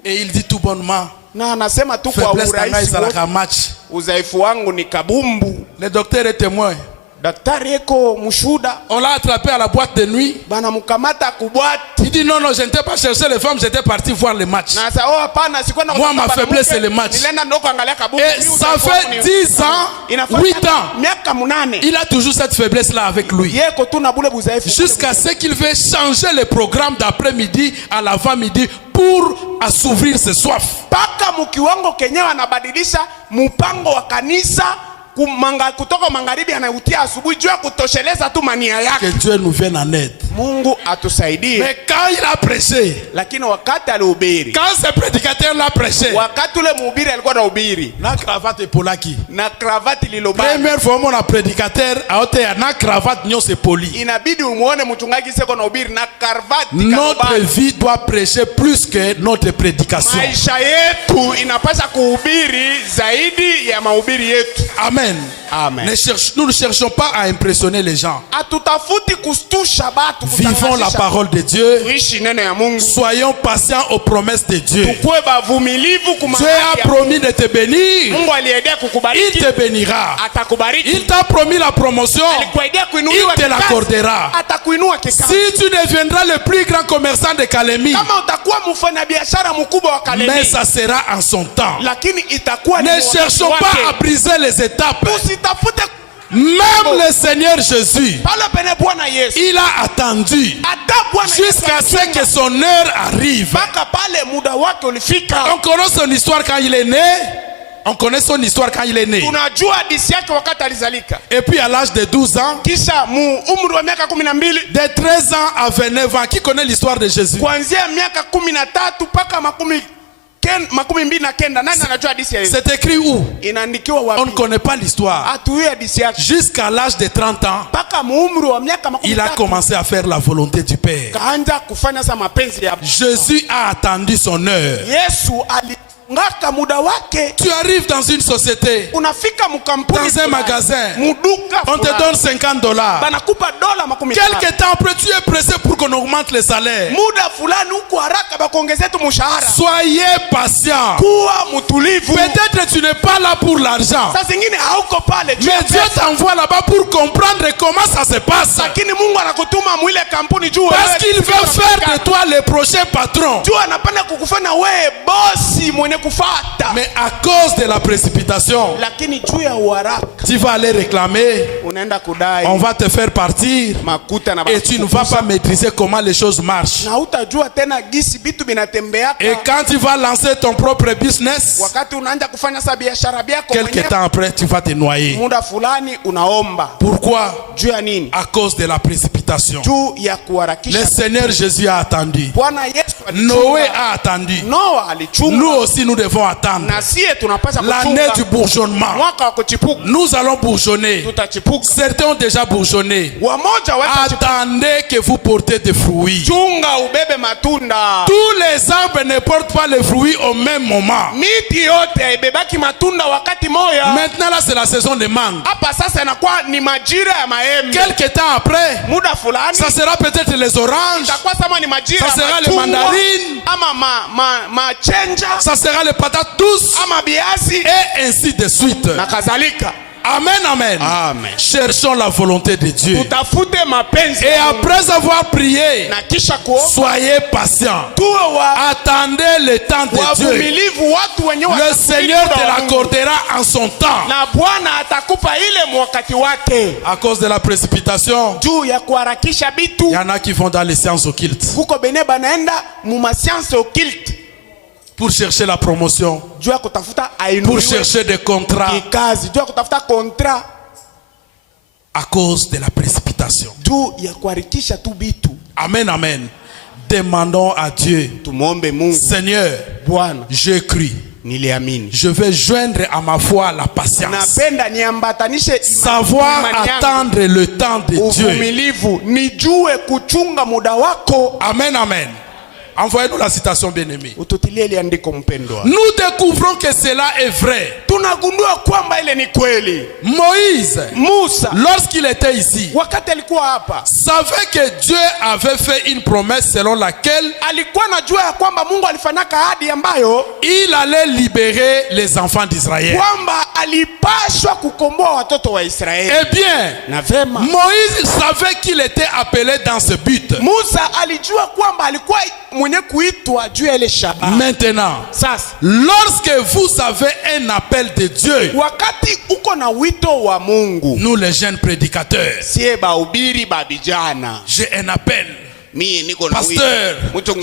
Et il dit tout bonnement, faiblesse n'a match. Le docteur est témoin. On l'a attrapé à la boîte de nuit. Il dit non, je n'étais pas chercher les femmes, j'étais parti voir les matchs. Moi, ma faiblesse, c'est le match. Et ça fait 10 ans, 8 ans. Il a toujours cette faiblesse-là avec lui. Jusqu'à ce qu'il veut changer le programme d'après-midi à l'avant-midi pour assouvir ses soifs. Que Dieu nous vienne en aide. Mais quand il a prêché, quand ce prédicateur l'a prêché, na cravate polaki. Première fois mon prédicateur a été na cravate nyo se poli. Notre vie doit prêcher plus que notre prédication. Amen. Amen. Nous ne cherchons pas à impressionner les gens. Vivons la parole de Dieu. Soyons patients aux promesses de Dieu. Dieu a promis de te bénir. Il te bénira. Il t'a promis la promotion. Il te l'accordera. Si tu deviendras le plus grand commerçant de Kalemi, mais ça sera en son temps. Ne cherchons pas à briser les étapes. Même le Seigneur Jésus, il a attendu jusqu'à ce que son heure arrive. On connaît son histoire quand il est né. On connaît son histoire quand il est né. Et puis à l'âge de 12 ans, de 13 ans à 29 ans, qui connaît l'histoire de Jésus? C'est écrit où? On ne connaît pas l'histoire. Jusqu'à l'âge de 30 ans, il a commencé à faire la volonté du Père. Jésus a attendu son heure. Tu arrives dans une société, dans un magasin, on te donne $50. Quelque temps après, tu es pressé pour qu'on augmente les salaires. Soyez patient. Peut-être tu n'es pas là pour l'argent, mais Dieu t'envoie là-bas pour comprendre comment ça se passe. Parce qu'il veut faire de toi le prochain patron. inakufuata. Mais à cause de la précipitation, Lakini juu ya uharaka tu vas aller réclamer, unaenda kudai on va te faire partir makuta na et tu ne vas pas maîtriser comment les choses marchent. na utajua tena gisi vitu vinatembeaka. Et quand tu vas lancer ton propre business, Wakati unaanza kufanya sa biashara yako quelque mwenyewe, temps après, tu vas te noyer. muda fulani unaomba. Pourquoi? Juu ya nini? À cause de la précipitation. Juu ya Le kuharakisha. Seigneur Jésus a attendu. Bwana Yesu Noé alichunga. a attendu. Noa alichunga. Nous aussi, nous devons attendre. Na sie tunapaswa L'année du kuchunga bourgeonnement. mwaka wa kuchipuka. Nous allons bourgeonner. Tutachipuka. Certains ont déjà bourgeonné. Wamoja watachipuka. Attendez que vous portez des fruits. Chunga ubebe matunda. Tous les arbres ne portent pas les fruits au même moment. Miti yote haibebaki matunda wakati moya. Maintenant, là, c'est la saison des mangues. Hapa sasa inakuwa ni majira ya maembe. Quelque temps après, Muda fulani ça sera peut-être les oranges, itakuwa sama ni majira ça ya sera les machungwa, mandarines, ama machenja ça sera les patates douces, ama biazi et ainsi de suite. na kadhalika. Amen, amen. Amen. Cherchons la volonté de Dieu. Tutafute mapenzi Et ya Mungu. après avoir prié, Na kisha kuomba soyez patients. tuwe Attendez le temps de Dieu. wavumilivu, watu wenye Le watasubiri Seigneur muda te wa Mungu. l'accordera en son temps. Na Bwana atakupa ile wakati wake. À cause de la précipitation, Juu ya kuharakisha il bitu, y en a qui vont dans les sciences occultes huko bene banaenda mu masianse occulte pour chercher la promotion, juu ya kutafuta pour ainuliwe chercher des contrats kikazi, juu ya kutafuta kontra, à cause de la précipitation. juu ya kuharikisha tu bitu. Amen, amen. Demandons à Dieu, Tumombe Mungu, Seigneur, Bwana, je crie. niliamini, Je vais joindre à ma foi la patience. napenda niambatanishe Savoir imani yangu, attendre le temps de Dieu. uvumilivu, nijue kuchunga muda wako. Amen, amen. Envoyez-nous la citation bien-aimée. Ututilie ile andiko mpendwa. Nous découvrons que cela est vrai. Tunagundua kwamba ile ni kweli. Moïse, Musa lorsqu'il était ici, wakati alikuwa hapa savait que Dieu avait fait une promesse selon laquelle alikuwa anajua ya kwamba Mungu alifanyaka ahadi ambayo il allait libérer les enfants d'Israël. kwamba alipashwa kukomboa watoto wa Israeli. Eh bien, Na vema, Moïse savait qu'il était appelé dans ce but. Musa alijua kwamba alikuwa mwenye kuitwa juu ya ile shabaha. Maintenant, Sasa lorsque vous avez un appel de Dieu, wakati uko na wito wa Mungu, nous les jeunes prédicateurs, sie bahubiri ba vijana, j'ai un appel. mimi niko na wito. Pasteur,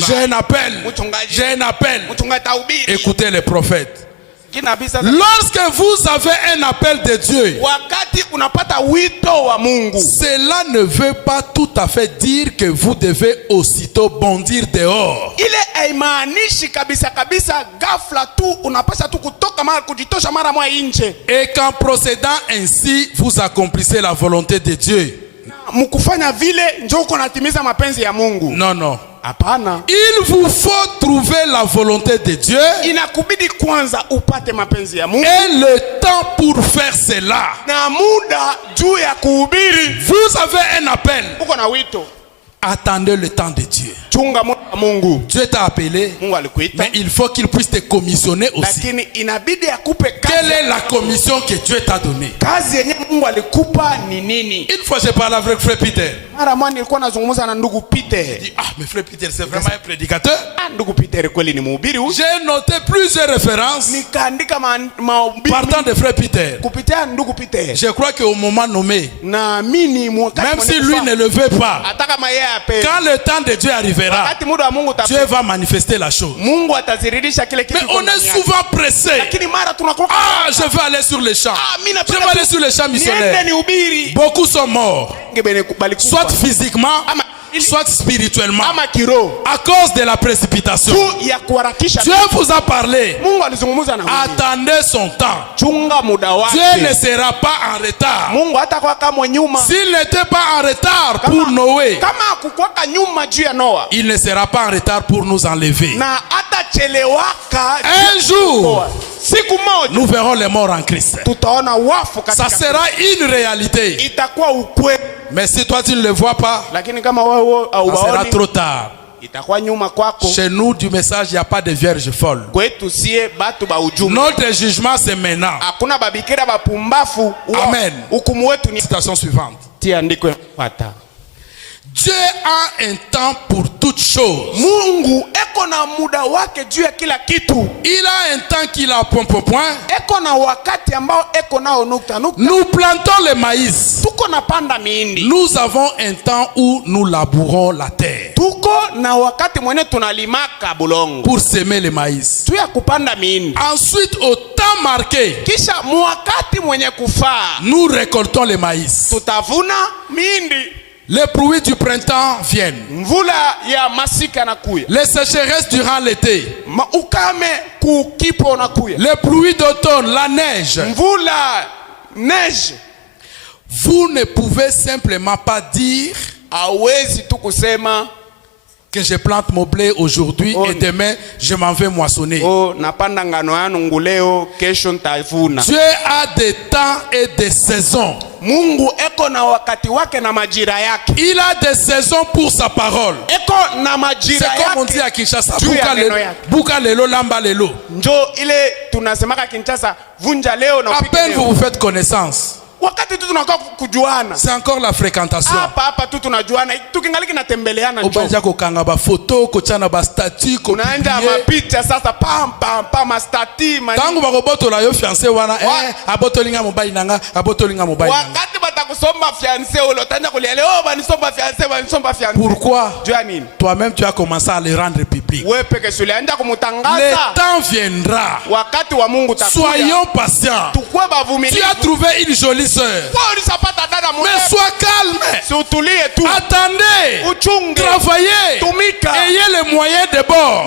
j'ai un appel. Mchungaji. J'ai un appel. Mchungaji tahubiri. Écoutez les prophètes. Kinabii sasa, Lorsque vous avez un appel de Dieu, wakati unapata wito wa Mungu, cela ne veut pas tout à fait dire que vous devez aussitôt bondir dehors. ile haimaanishi kabisa kabisa ghafla tu unapasha tu kutoka mara kujitosha mara moja nje. Et qu'en procédant ainsi, vous accomplissez la volonté de Dieu. Mkufanya vile njoo uko natimiza mapenzi ya Mungu. Non, non. Hapana. Il vous faut trouver la volonté de Dieu Inakubidi kwanza upate mapenzi ya Mungu et le temps pour faire cela. na muda juu ya kuhubiri. Vous avez un appel. Uko na wito, Attendez le temps de Dieu. chunga muda wa Mungu. Dieu t'a appelé, Mungu alikuita, mais il faut qu'il puisse te commissionner aussi. lakini inabidi akupe Quelle kazi. est la commission que Dieu t'a donnée? Kazi yenye Mungu alikupa ni nini? Une fois, j'ai parlé avec frère Peter. Mara moja nilikuwa nazungumza na ndugu Peter. Il dit, ah, mais frère Peter, c'est vraiment un prédicateur. Ndugu Peter kweli ni mhubiri huyu. J'ai noté plusieurs références Nikaandika mahubiri partant de frère Peter. kupitia ndugu Peter. Je crois qu'au moment nommé, Naamini même si lui ne le veut pas, hata kama yeye ape, quand le temps de Dieu arrivera, wakati muda wa Mungu Dieu va manifester la chose. Mungu ataziridisha kile kitu. Mais on est souvent pressé. lakini mara tunakuwa Ah, je vais aller sur les champs. mimi Je vais aller sur les champs niende missionnaires. nihubiri. Beaucoup sont morts, Balikufa. soit physiquement, Ama- soit spirituellement, ama kiroho à cause de la précipitation. juu ya kuharakisha. Dieu vous a parlé. Mungu alizungumza na wewe. Attendez son temps. Chunga muda Dieu ne wake. sera pas en retard. Mungu hatakuwa kama nyuma. S'il n'était pas en retard pour Noé, Kama hakukuwaka nyuma juu ya Noa, il ne sera pas en retard pour nous enlever. na hatachelewaka. Un jour, Siku moja nous verrons les morts en Christ. tutaona wafu Ça katika. sera une réalité. Itakuwa ukweli, Mais si toi tu ne le vois pas, lakini kama wewe ça sera haubaoni trop tard. itakuwa nyuma kwako. Chez nous, du message, il n'y a pas de vierge folle. Kwetu sie batu ba ujumbe. Notre jugement, c'est maintenant. Hakuna babikira bapumbafu. Amen. Hukumu wetu ni Citation suivante. tia andiko yafuata. Dieu a un temps pour toutes choses. Mungu eko na muda wake juu ya kila kitu. Il a un temps qu'il a point. Eko na wakati ambao eko nao nukta. Nous plantons le maïs. Tuko na panda mihindi. Nous avons un temps où nous labourons la terre. Tuko na wakati mwene tunalimaka bulongo. Pour semer le maïs. Tu ya kupanda mihindi. Ensuite, au temps marqué, kisha mwakati mwenye kufaa, nous récoltons le maïs. Tutavuna mihindi. Les pluies du printemps viennent. Mvula ya masika nakuya. Les sécheresses durant l'été. Ukame kukipo nakuya. Les pluies d'automne, la neige. Mvula, neige. Vous ne pouvez simplement pas dire hawezi tu kusema que je plante mon blé aujourd'hui et demain je m'en vais moissonner. Napanda ngano yangu leo, kesho nitavuna. Dieu a des temps et des saisons. Mungu eko na wakati wake na majira yake. Il a des saisons pour sa parole. Eko na majira yake. C'est comme on dit à Kinshasa, buka lelo lamba lelo. Njo ile tunasemaka Kinshasa, vunja leo na upike leo. À peine vous faites connaissance. Wakati tu tunakuwa kujuana. C'est encore la fréquentation. Hapa tu tunajuana, tukingaliki natembeleana njoo. Ubanja kokanga ba photo, kochana ba statut, ko unaenda mapicha sasa pam ma statut mani. Tangu bakoboto la yo fiancé wana abotolinga mobali nanga, abotolinga mobali nanga. Wakati batakusomba fiancé ulo tanja kuliele banisomba fiancé. Pourquoi? Jua nini? Toi-même tu as commencé à le rendre public. Wewe peke sule anja kumutangaza. Le temps viendra. Wakati wa Mungu takuja. Soyons patients. Tukue bavumilivu. Tu as trouvé une jolie sœur. Mais sois calme. Attendez. Travaillez. Ayez les moyens de bord.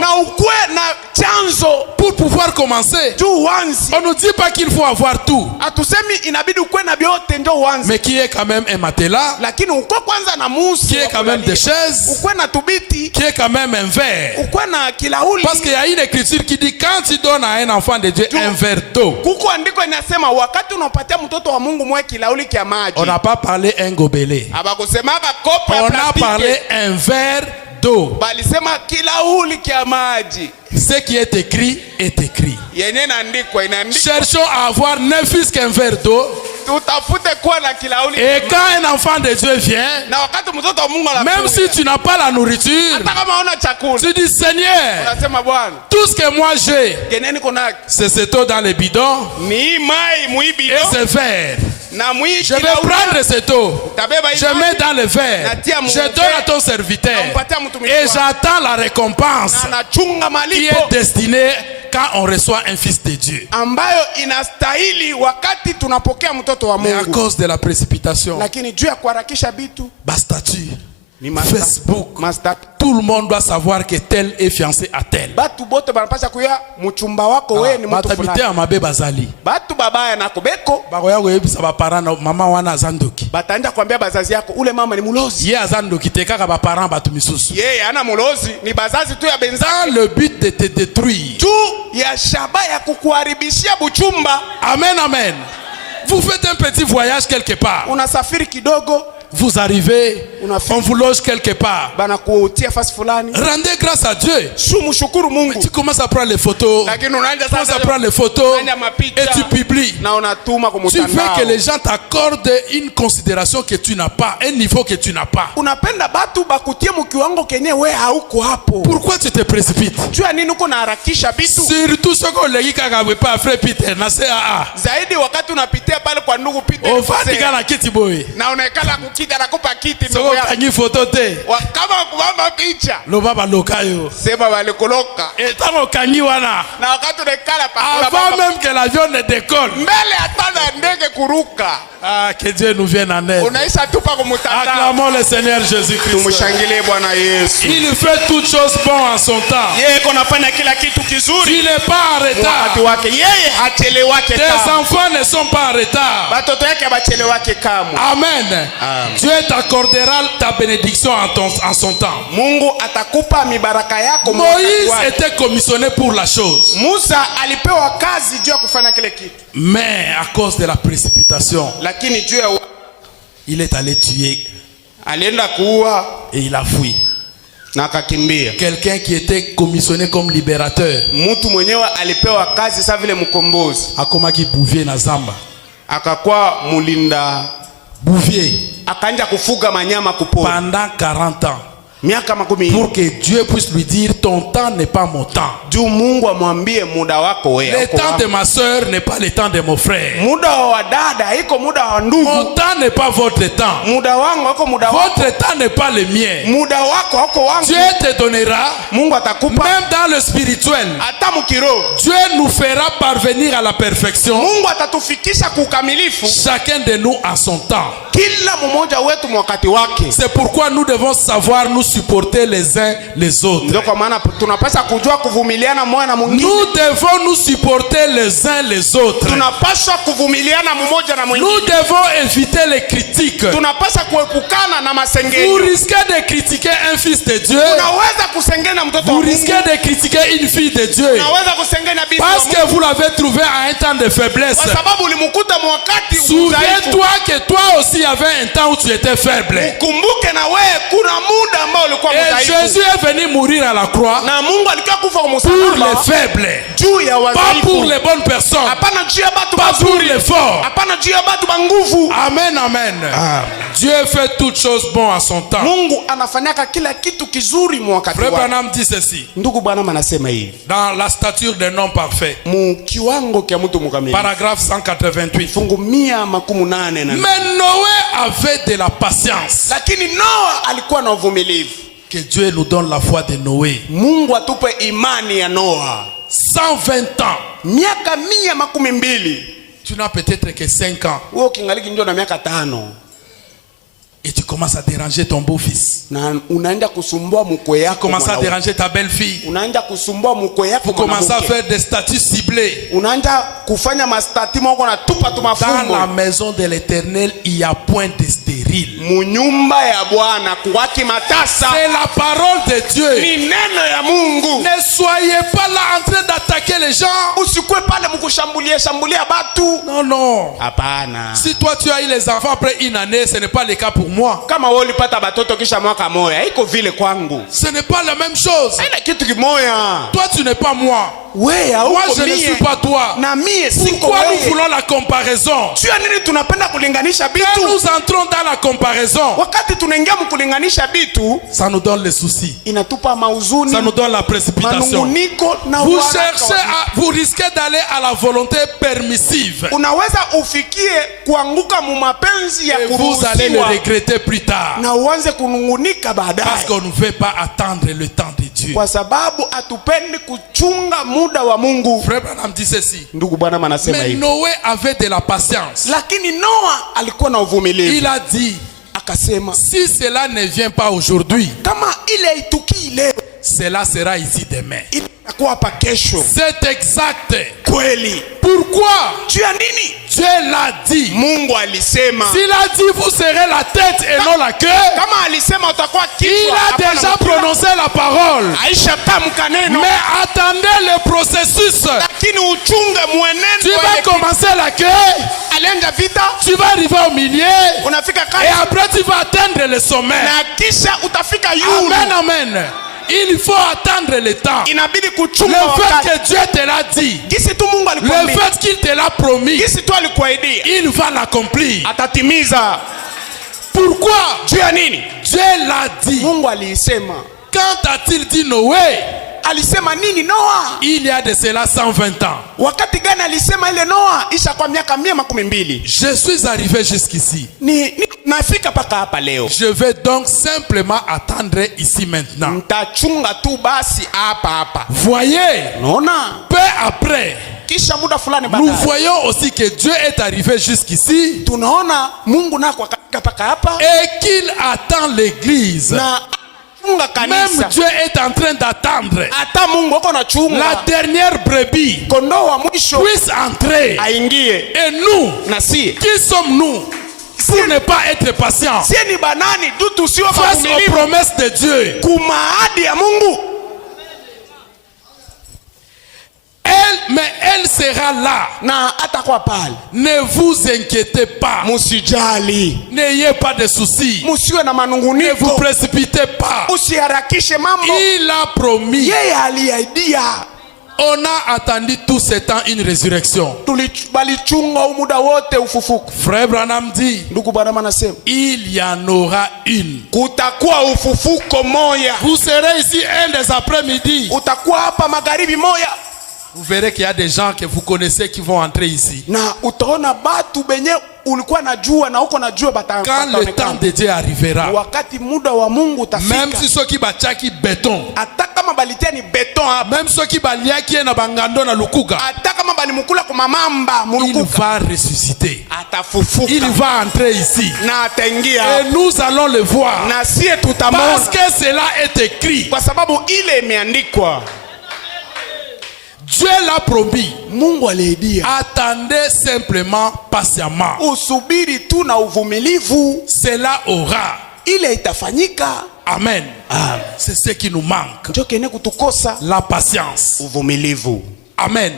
Pour pouvoir commencer. On ne dit pas qu'il faut avoir tout. Mais qui est quand même un matelas. Qui est quand même des chaises. Qui est quand même un verre. Parce qu'il y a une écriture qui dit quand tu donnes à un enfant de Dieu un verre d'eau. On n'a pas parlé un gobelet. On a parlé un verre d'eau. Ce qui est écrit est écrit. Cherchons à avoir ne fût-ce qu'un verre d'eau. Et quand un enfant de Dieu vient, même si tu n'as pas la nourriture, tu dis Seigneur, tout ce que moi j'ai, c'est cette eau dans le bidon et ce verre. Je vais prendre cette eau, je mets dans le verre, je donne à ton serviteur et j'attends la récompense qui est destinée quand on reçoit un fils de Dieu. Mais à cause de la précipitation, statut, Facebook, tout le monde doit savoir que tel est fiancé à tel. Dans le but de te détruire. Amen, amen. Vous faites un petit voyage quelque part. Vous arrivez, on vous loge quelque part. Rendez grâce à Dieu. Tu commences à prendre les photos. Et tu publies. Tu veux que les gens t'accordent une considération que tu n'as pas, un niveau que tu n'as pas. Pourquoi tu te précipites? Surtout ce qu'on l'a dit quand on pas frère Peter. On va dire à la kiti boy. Soko kanyi photo te. Kama kubamba picha. Loba baloka yo. Sema balikoloka. Et tango kanyi wana. Na wakati unekala pa. Avant même que l'avion ne décolle. Mbele atana ndege kuruka. Ah, que Dieu nous vienne en aide. Unaisha tupa kumutanda. Acclamons le Seigneur Jésus-Christ. Tumushangilie Bwana Yesu. Il fait toutes choses bon en son temps. Yeye konafanya kila kitu kizuri. Il n'est pas en retard. Wakati wake yeye hachelewake kamwe. Tes enfants ne sont pas en retard. Batoto yake hachelewake kamwe. Amen. Dieu t'accordera ta bénédiction en son temps. Mungu atakupa mibaraka yako. Moïse était commissionné pour la chose. Musa alipewa kazi juu ya kufanya kile kitu. Mais à cause de la précipitation, il est allé tuer. Et il a fui. Quelqu'un qui était commissionné comme libérateur. Akomaki Bouvier na Zamba. Akakuwa mulinda Bouvier. akaanza kufuga manyama kupori pendant 40 ans. miaka 10 Pour que Dieu puisse lui dire ton temps n'est pas mon temps. juu Mungu amwambie muda wako wewe. Le temps de ma soeur n'est pas le temps de mon frère. Muda wa dada iko muda wa ndugu. Mon temps n'est pas votre temps. Muda wangu wako muda wako. Votre temps n'est pas le mien. Muda wako wako wangu. Dieu te donnera, Mungu atakupa. même dans le spirituel. Hata mukiro. Dieu nous fera parvenir à la perfection. Mungu atatufikisha kukamilifu. Chacun de nous a son temps. Kila mmoja wetu wakati wake. C'est pourquoi nous devons savoir nous supporter les uns les autres. Ndio kwa maana tunapaswa kujua kuvumiliana mmoja na mwingine. Nous devons nous supporter les uns les autres. Tunapaswa kuvumiliana mmoja na mwingine. Nous devons éviter les critiques. Tunapaswa kuepukana na masengenyo. Vous risquez de critiquer un fils de Dieu. Unaweza kusengenya mtoto wa Vous Mungu. risquez de critiquer une fille de Dieu. Unaweza kusengenya bibi wa Parce Mungu. que vous l'avez trouvé à un temps de faiblesse. Kwa sababu ulimkuta mwakati udhaifu. Souviens-toi que toi aussi il y avait un temps où tu étais faible. Kumbuke na wewe kuna muda ambao ulikuwa Et mdhaifu. Jésus est venu mourir à la croix Na Mungu alikuwa kufa kwa pour msalaba les faibles. juu ya Pas pour wadhaifu. les bonnes personnes. Hapana juu ya watu Pas pour wazuri. les forts. Hapana juu ya watu wa nguvu. Amen, amen. Dieu fait toutes choses bonnes à son temps. Mungu anafanyaka kila kitu kizuri mwakati Frère wake. Branham dit ceci. Ndugu Branham anasema hivi. Dans la stature d'un homme parfait. Mu kiwango kia mtu mkamilifu. Paragraphe 188. Fungu 118 na. Mais Noé avait de la patience. Lakini Noa alikuwa na uvumilivu. Que Dieu nous donne la foi de Noé. Mungu atupe imani ya Noa. 120 ans. Miaka 120. Tu n'as peut-être que 5 ans. Wewe kingaliki ndio na miaka 5. Et tu commences à déranger ton beau-fils. Na unaenda kusumbua mkwe Tu yako. commences à déranger ta belle-fille. Unaenda kusumbua mkwe yako. Vous commencez à faire des statuts ciblés. Unaenda kufanya mastati mwako na tupa Dans tumafumbo. la maison de l'Éternel, il n'y a point de stérile. Munyumba ya Bwana kuwaki matasa. C'est la parole de Dieu. Ni neno ya Mungu. Ne soyez pas là en train d'attaquer les gens. Usikwe pale mkushambulia batu. Non, non. Hapana. Si toi tu as eu les enfants après une année, ce n'est pas le cas pour moi. Kama wewe ulipata batoto kisha mwaka moja, haiko vile kwangu. Ce n'est pas la même chose. Haina kitu kimoya. Toi tu n'es pas moi. Wewe Moi hauko je ne suis pas toi. Na mie siko Pourquoi nous wewe. voulons la comparaison? Sio nini tunapenda kulinganisha Quand bitu? nous entrons dans la comparaison, Wakati tunaingia mkulinganisha bitu, ça nous donne les soucis. inatupa mauzuni, Ça nous donne la précipitation. manunguniko na Vous waraka. cherchez vous risquez d'aller à la volonté permissive. Unaweza ufikie kuanguka mu mapenzi ya Et vous allez le kuruhusiwa regretter plus tard. na uanze kunungunika Parce baadaye, qu'on ne veut pas attendre le temps de Dieu. kwa sababu hatupendi kuchunga muda wa Mungu. Frère Branham dit ceci. Ndugu Bwana anasema Mais hivi, Noé avait de la patience. lakini Noa alikuwa na uvumilivu. Il a dit, Akasema si cela ne vient pas aujourd'hui, kama ile itukii leo cela sera ici demain. itakuwa hapa kesho. C'est exact. Kweli. Pourquoi? Juu ya nini? Dieu l'a dit. Mungu alisema. S'il a dit vous serez la tête et non la queue, Kama alisema utakuwa il kichwa. a hapana déjà mkia. prononcé la parole. Aisha tamka neno. Mais attendez le processus. Lakini uchunge Tu mwenendo. vas commencer la queue, Alienda vita, tu vas arriver au milieu, unafika et kati après tu vas atteindre le sommet. na kisha utafika yulu. Amen, amen. Il faut attendre le temps. Inabidi Le kuchunga fait wakati. que Dieu te l'a dit, Gisi tu Mungu le alikwambia. fait qu'il te l'a promis, Gisi tu alikuahidia. il va l'accomplir. Atatimiza. Pourquoi? Juu ya nini? Dieu l'a dit. Mungu alisema. Quand a-t-il dit Noé? Alisema nini Noa? Il y a de cela 120 ans. Wakati gani alisema ile Noa? Isha kwa miaka 120. Je suis arrivé jusqu'ici. Ni nafika paka hapa leo. Je vais donc simplement attendre ici maintenant. Mtachunga tu basi hapa. Voyez, Unaona? peu après, Kisha muda fulani nous baadaye. voyons aussi que Dieu est arrivé jusqu'ici Tunaona Mungu nako akafika paka hapa et qu'il attend l'église. na chunga Même kanisa. Dieu est en train d'attendre Hata Mungu ako na la chunga dernière brebis kondoo wa mwisho puisse entrer. aingie. Et nous, Na si qui sommes-nous pour ne pas être patients sie ni banani tu tusiwe face aux wavumilivu promesses de Dieu? kumaadi ya Mungu. Mais elle sera là. Na atakuwa pale. Ne vous inquiétez pas. Musijali, N'ayez pas de soucis. musiwe na Ne vous manunguniko, précipitez pas. usiharakishe mambo. Il a promis. Yeye aliahidia. On a attendu tout ce temps une résurrection. Balichunga muda wote ufufuko. Frère Branham dit, Ndugu Branham anasema, il y en aura une. Kutakuwa ufufuko moya. Vous serez ici un des après-midi. Utakuwa hapa magharibi moya. Vous verrez qu'il y a des gens que vous connaissez qui vont entrer ici. Na utaona batu benye ulikuwa najua na uko najua bata. Quand le temps de Dieu arrivera, wakati muda wa Mungu utafika, même si ceux qui bachaki béton, hata kama balitia ni beton hapa, même ceux qui baliaki na bangando na lukuga, hata kama balimukula kwa mamamba il va ressusciter. Atafufuka. Il va entrer ici. Na ataingia. Et nous allons le voir. Na sie tutamona. Parce que cela est écrit. Kwa sababu ile imeandikwa. Dieu l'a promis. Mungu aliahidia. Attendez simplement patiemment. Usubiri tu na uvumilivu. Cela aura. Ile itafanyika. Amen. C'est ce qui nous manque. Ndio kene kutukosa. La patience. Uvumilivu. Amen.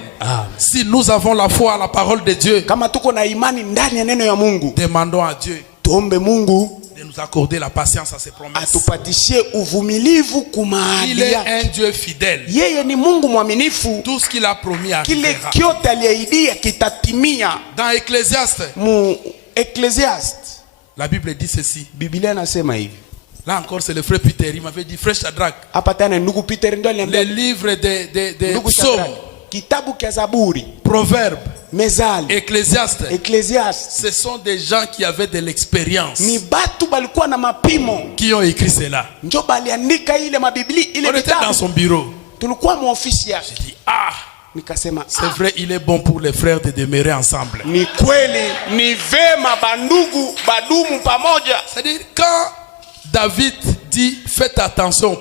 Si nous avons la foi à la parole de Dieu, kama tuko na imani ndani ya neno ya Mungu, demandons à Dieu tuombe Mungu de nous accorder la patience à ses promesses. Atupatishie uvumilivu kumaadi. Il est un Dieu fidèle. Yeye ni Mungu mwaminifu. Tout ce qu'il a promis arrivera. Kile kyote aliahidia kitatimia. Dans Ecclésiaste, mu Ecclésiaste, la Bible dit ceci. Biblia inasema hivi. Là encore, c'est le frère Peter. Il m'avait dit, frère Shadrach, hapa tena ndugu Peter ndio aliambia, le livre des psaumes, kitabu cha Zaburi, Proverbes, Mezali, Ecclésiaste, Ecclésiaste, ce sont des gens qui avaient de l'expérience, ni batu balikuwa na mapimo, qui ont écrit cela. Ndio baliandika ile mabiblia ile. On était dans son bureau. Tulikuwa mu ofisi yake. J'ai dit, ah, nikasema, c'est vrai, il est bon pour les frères de demeurer ensemble. Ni kweli, ni vema bandugu badumu pamoja. C'est-à-dire, quand David dit faites attention,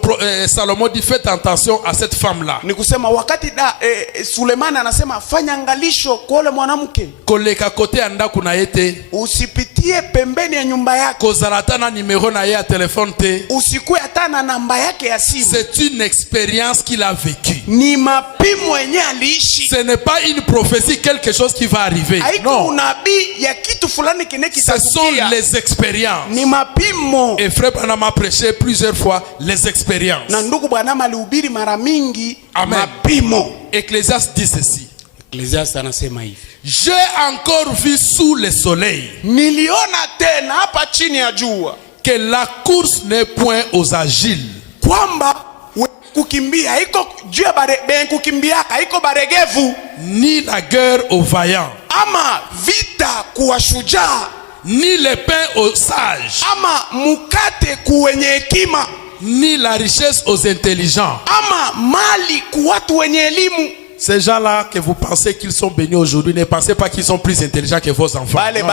Salomon dit faites attention à cette femme-là. Ni kusema wakati Sulemani anasema fanya angalisho kwa yule mwanamke. Koleka kote anda kuna ete. Usipitie pembeni ya nyumba yako. Kozalata na numero na ya telefone te. Usikue hata na namba yake ya simu. C'est une expérience qu'il a vécue. Ni mapimo yenye aliishi. Ce n'est pas une prophétie, quelque chose qui va arriver. Non. Unabii ya kitu fulani kinekitatukia. Ce sont les expériences. Ni mapimo. Et frère Branham a prêché plusieurs fois les expériences. Na ndugu Branham alihubiri mara mingi mapimo. Ecclésiaste dit ceci. Ecclésiaste anasema hivi. J'ai encore vu sous le soleil. Niliona tena hapa chini ya jua. Que la course n'est point aux agiles. Kwamba kukimbia iko juu ya kukimbia iko baregevu. Ni la guerre aux vaillants. Ama vita kuwa shujaa. Ni le pain aux sages. Ama mukate kuwenye hekima. Ni la richesse aux intelligents. Ama mali kuwatu wenye elimu. Ces gens-là que vous pensez qu'ils sont bénis aujourd'hui, ne pensez pas qu'ils sont plus intelligents que vos enfants. Dieu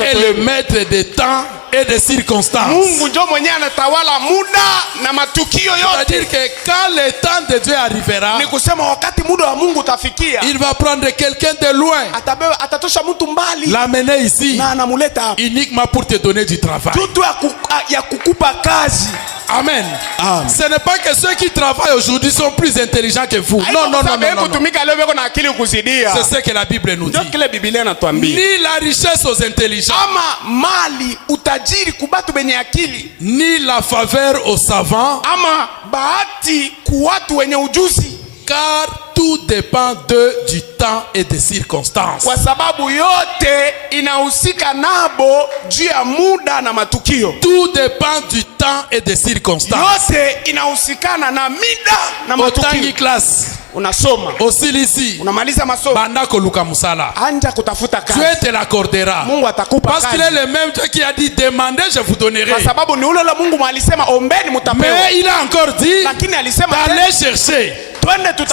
est le maître des temps et des circonstances. C'est-à-dire que quand le temps de Dieu arrivera, il va prendre quelqu'un de loin, l'amener ici, uniquement pour te donner du travail. Amen. Ce n'est pas que ceux qui travaillent aujourd'hui sont plus intelligents que vous. Non, non, non, non, non. C'est ce que la Bible nous dit. Ni la richesse aux intelligents, ni la faveur aux savants, car tout dépend du temps et des circonstances. Tout dépend du temps et des circonstances. Otangi classe. Unasoma. Aussi ici. Unamaliza masomo. Banda koluka musala. Anja kutafuta kazi. Dieu te l'accordera. Mungu atakupa kazi. Parce qu'il est le même Dieu qui a dit demandez je vous donnerai. Kwa sababu ni ule Mungu alisema ombeni mtapewa. Mais il a encore dit lakini alisema allez chercher.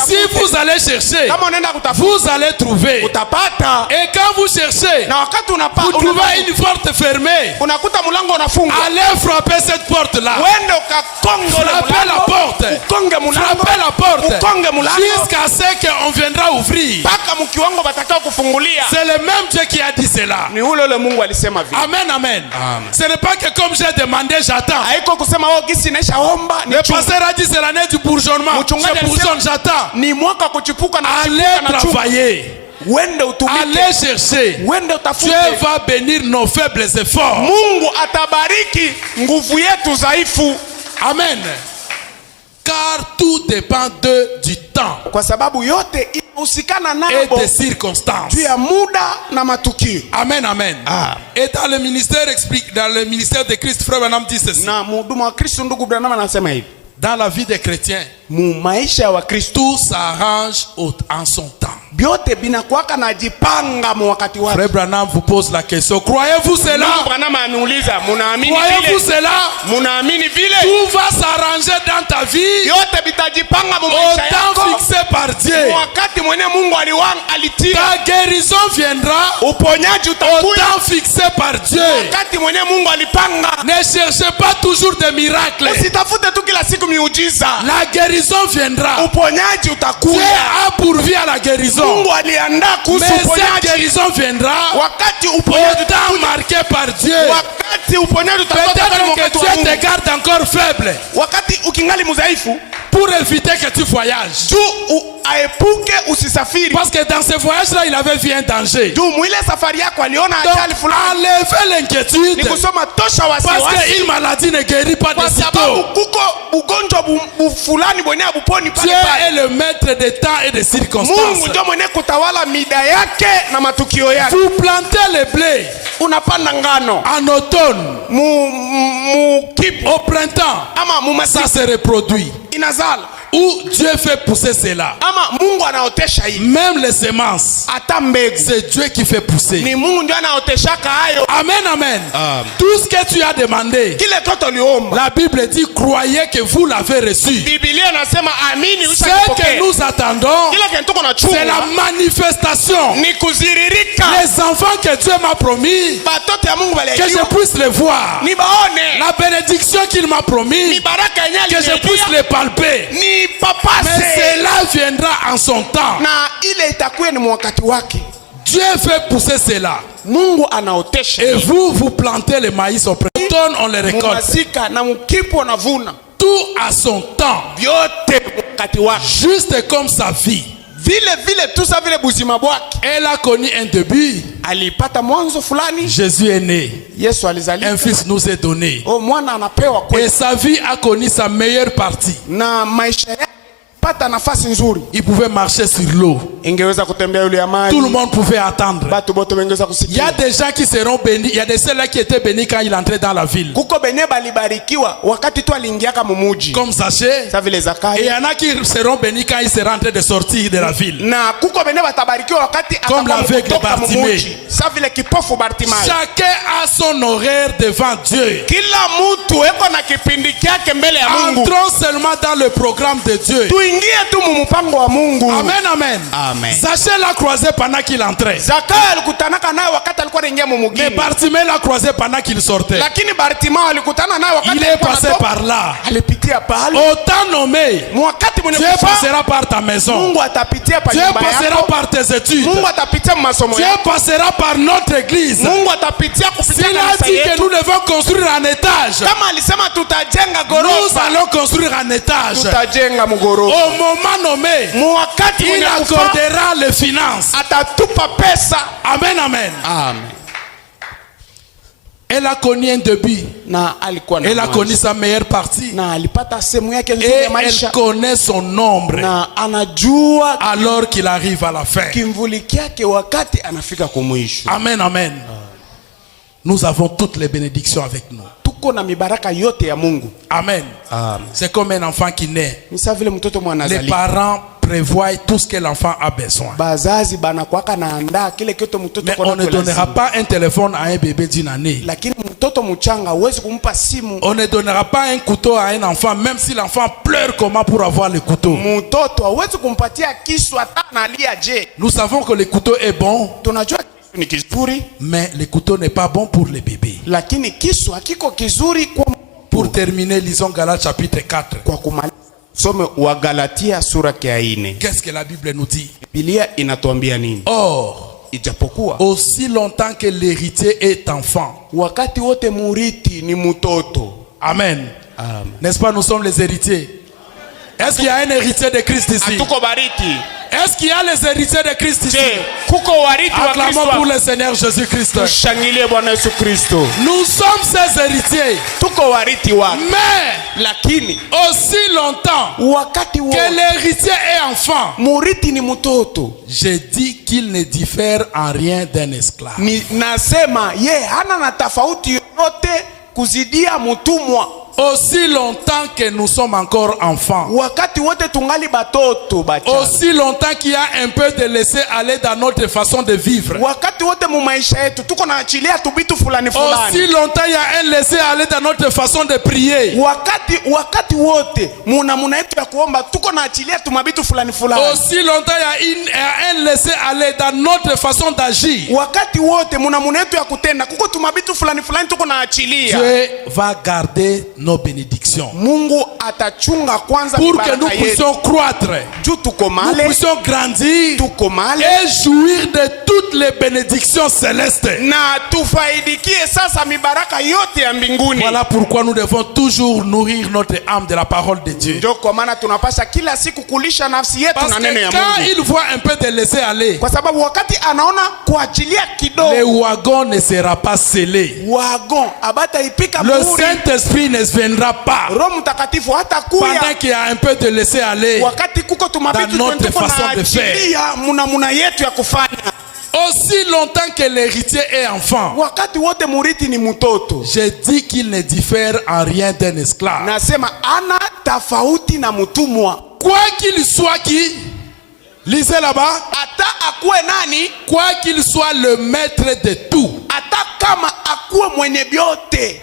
Si vous allez chercher, vous allez trouver. Et quand vous cherchez, vous trouvez une porte fermée. Allez frapper cette porte-là. Frappez la porte. Frappez la porte. Jusqu'à ce qu'on viendra ouvrir. C'est le même Dieu qui a dit cela. Amen, amen. Ce n'est pas que comme j'ai demandé, j'attends. Le pasteur a dit c'est l'année du bourgeonnement. Je bourgeonne. J'attends. Allez travailler. Allez chercher. Dieu va bénir nos faibles efforts. Amen. Car tout dépend du temps Kwa sababu yote inahusikana et nabo des circonstances. juu ya muda na matukio. Amen, amen. Et dans le ministère de Christ, frère Branham dit ceci. Na mhudumu wa Kristo ndugu Branham anasema hivi. Dans la vie des chrétiens, Mu maisha ya Wakristo tout s'arrange en son temps. byote binakuwaka na jipanga mu wakati wake. Frère Branham vous pose la question. Croyez-vous cela? Branham anauliza, munaamini Croyez-vous vile? cela? Munaamini vile? Tout va s'arranger dans ta vie Yote bitajipanga mu au maisha temps yako. fixé par Dieu. Wakati mwenye Mungu alitia. Ta guérison viendra Uponyaji au utakuja. temps fixé par Dieu. Wakati mwenye Mungu alipanga. Ne cherchez pas toujours des miracles. Usitafute tu kila siku miujiza. La guérison viendra. Uponyaji Dieu utakuja. a pourvu à la guérison. Mungu aliandaa kuhusu Mais cette uponyaji. guérison viendra Wakati au uponyaji temps marqué par Dieu. wakati uponyaji utakuja Peut-être que wakati wa Dieu Mungu. te garde encore faible Wakati ukingali mudhaifu pour éviter que tu voyages. juu aepuke usisafiri. Parce que dans ce voyage-là, il avait vu un danger. Juu mwile safari yako aliona Donc, ajali fulani. enlevez Ni l'inquiétude. kusoma tosha Parce wasiwasi. qu'une maladie ne guérit pas de Kwa sababu sitôt. kuko ugonjwa fulani mwenye abuponi Dieu pale pale. est le maître des temps et des circonstances. Mungu ndio mwenye kutawala mida yake na matukio yake. Vous plantez le blé Unapanda ngano en automne, au printemps, ama mu ça masika se reproduit. inazala Où Dieu fait pousser cela. ama Mungu anaotesha hii. Même les semences, Hata mbegu c'est Dieu qui fait pousser. ni Mungu ndio anaoteshaka hayo. Amen, amen. Tout ce que tu as demandé, Kile toto liomba. la Bible dit, croyez que vous l'avez reçu. Biblia inasema amini Ce que ushakipokea. nous attendons, Kile kitu tuko na c'est la chunga manifestation. ni kuziririka. Les enfants que Dieu m'a promis, Batoto ya Mungu que je baliahidiwa puisse les voir. ni baone. La bénédiction qu'il m'a Ni promis, baraka yenyewe que je puisse aliniambia les palper. ni papase. Mais cela viendra en son temps. Na ile itakuwa ni wakati wake. Dieu fait pousser cela. Mungu anaotesha. Et vous plantez le maïs au printemps, on le récolte. Mumasika na mkipo navuna. Tout à son temps. Vyote wakati wake. Juste comme sa vie. Vile tu sa vile buzima bwake. Elle a connu un début. Alipata mwanzo fulani. Jésus est né. Yesu alizaliwa. Un fils nous est donné. Mwana anapewa Et kwetu. sa vie a connu sa meilleure partie. Na maisha yake pata nafasi nzuri. Il pouvait marcher sur l'eau. Ingeweza kutembea yule ya maji. Tout le monde pouvait attendre. Batu bote wengeweza Il y a kusikia. des gens qui seront bénis. Il y a des ceux-là qui étaient bénis quand il entrait dans la ville. Kuko benye balibarikiwa wakati tu aliingiaka mumuji. Comme Zachée. Sa vile Et il y Zakayo. en a qui seront bénis quand ils seront en train de sortir de la ville. Na kuko benye batabarikiwa wakati Comme l'aveugle kutoka Bartimée. mumuji. Sa vile kipofu Bartimayo. Chacun a son horaire devant Dieu. Kila mtu eko na kipindi kyake mbele ya Mungu. Entrons seulement dans le programme de Dieu. Tuingie tu mu mpango wa Mungu. Amen, amen. Amen. Zachée l'a croisé pendant qu'il entrait. Zakayo alikutanaka naye wakati alikuwa anaingia mu Mais mugini. Bartimée l'a croisé pendant qu'il sortait. Lakini Bartimayo alikutana naye wakati Il est alikuwa passé anatoka. par là. Alipitia pale. Au temps nommé, Wakati mwenye Dieu kufa, passera par ta maison. Mungu atapitia pa Dieu nyumba passera yako. par tes études. Mungu atapitia masomo Dieu yako. passera par notre église. Mungu atapitia kupitia S'il a kanisa dit que yetu. nous devons construire un étage, Kama alisema tutajenga nous gorofa, allons construire un étage. tutajenga mgorofa. Au moment nommé, Mu wakati il mwenye kufa accordera les finances. atatupa pesa. Amen, amen. Amen. Elle a connu un début. Na alikuwa na Elle a mwanzo. connu sa meilleure partie. Na alipata sehemu yake nzuri Et ya maisha. elle connaît son nombre Na anajua alors qu'il arrive à la fin. kimvuli kyake wakati anafika kumwisho. Amen, amen. Nous avons toutes les bénédictions avec nous. Tuko na mibaraka yote ya Mungu. Amen. Amen. C'est comme un enfant qui naît. Ni sawa vile mtoto Les mwanazaliwa. parents prévoient tout ce que l'enfant a besoin. Bazazi banakwaka naandaa kile kitu mtoto Mais kona on ne donnera pas un téléphone à un bébé d'une année. Lakini mtoto mchanga huwezi kumpa simu. On ne donnera pas un couteau à un enfant, même si l'enfant pleure comment pour avoir le couteau. Mtoto hauwezi kumpatia kisu hata analia je. Nous savons que le couteau est bon, Tunajua kisu ni kizuri, mais le couteau n'est pas bon pour les bébés. lakini kisu hakiko kizuri kwa Pour terminer, lisons Galates chapitre 4. kwa kumaliza. Some wa Galatia sura ya 4. Qu'est-ce que la Bible nous dit? Biblia inatuambia nini? Or, Ijapokuwa aussi longtemps que l'héritier est enfant. wakati wote murithi ni mtoto. Amen. Amen. N'est-ce pas, nous sommes les héritiers? Est-ce qu'il y a un héritier de Christ ici? Atuko bariki. Est-ce qu'il y a les héritiers de Christ ici? Acclamons pour le Seigneur Jésus-Christ. Nous sommes ses héritiers. Mais aussi longtemps que l'héritier est enfant, j'ai dit qu'il ne diffère en rien d'un esclave. Aussi longtemps que nous sommes encore enfants, aussi longtemps qu'il y a un peu de laisser aller dans notre façon de vivre, aussi longtemps il y a un laisser aller dans notre façon de prier, aussi longtemps il y a un laisser aller dans notre façon d'agir. Dieu va garder nos bénédictions pour que nous puissions croître, nous puissions grandir et jouir de toutes les bénédictions célestes. Voilà pourquoi nous devons toujours nourrir notre âme de la parole de Dieu. Parce que quand il voit un peu de laisser aller, le wagon ne sera pas scellé. Le Saint-Esprit ne viendra pas pendant qu'il y a un peu de laisser aller dans notre façon de faire. Aussi longtemps que l'héritier est enfant, j'ai dit qu'il ne diffère en rien d'un esclave. Quoi qu'il soit qui, lisez là-bas, quoi qu'il soit le maître de tout,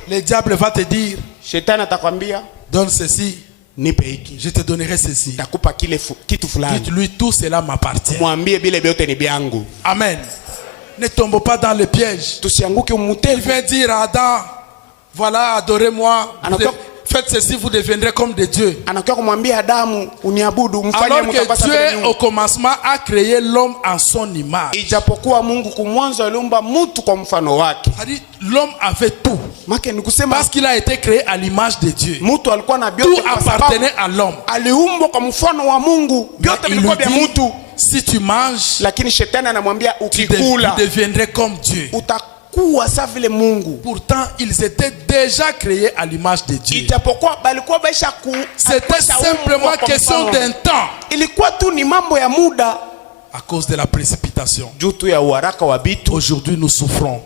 le diable va te dire, donne ceci, je te donnerai ceci. Dites-lui, tout cela m'appartient. Amen. Ne tombe pas dans le piège. Il vient dire à Adam, voilà, adorez-moi. Faites ceci, vous deviendrez comme des dieux. Alors que Dieu au commencement a créé l'homme en son image. L'homme avait tout parce qu'il a été créé à l'image de Dieu. Tout appartenait à l'homme. Il lui dit, si tu manges, tu deviendrais comme Dieu. Pourtant, ils étaient déjà créés à l'image de Dieu. C'était simplement question d'un temps. À cause de la précipitation. Aujourd'hui, nous souffrons.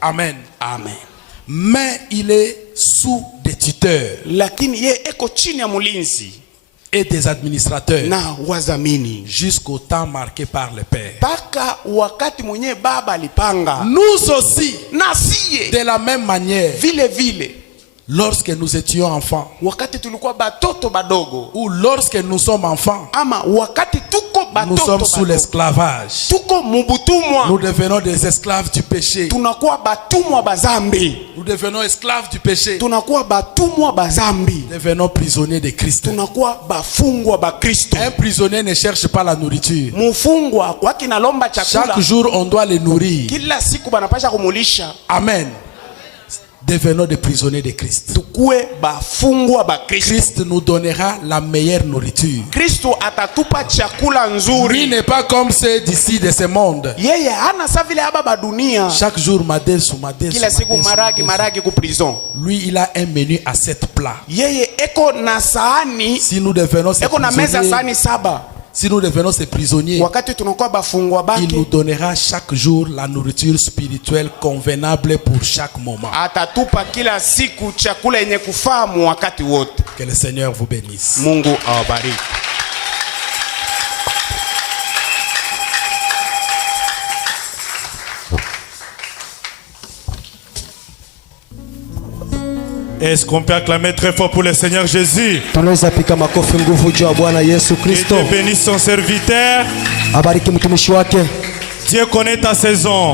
Amen. Amen. Mais il est sous des tuteurs et des administrateurs jusqu'au temps marqué par le Père. Nous aussi, de la même manière, lorsque nous étions enfants, ou lorsque nous sommes enfants, nous sommes sous l'esclavage. Nous devenons des esclaves du péché. Nous devenons esclaves du péché. Nous devenons prisonniers de Christ. Un prisonnier ne cherche pas la nourriture. Chaque jour, on doit les nourrir. Amen. Devenons des prisonniers de Christ. Christ nous donnera la meilleure nourriture. Lui n'est pas comme ceux d'ici de ce monde. Chaque jour, madesu. Lui, il a un menu à 7 plats. Si nous devenons ces prisonniers, si nous devenons ces prisonniers, il nous donnera chaque jour la nourriture spirituelle convenable pour chaque moment. Que le Seigneur vous bénisse. Est-ce qu'on peut acclamer très fort pour le Seigneur Jésus? Dieu bénisse son serviteur. Dieu connaît ta saison.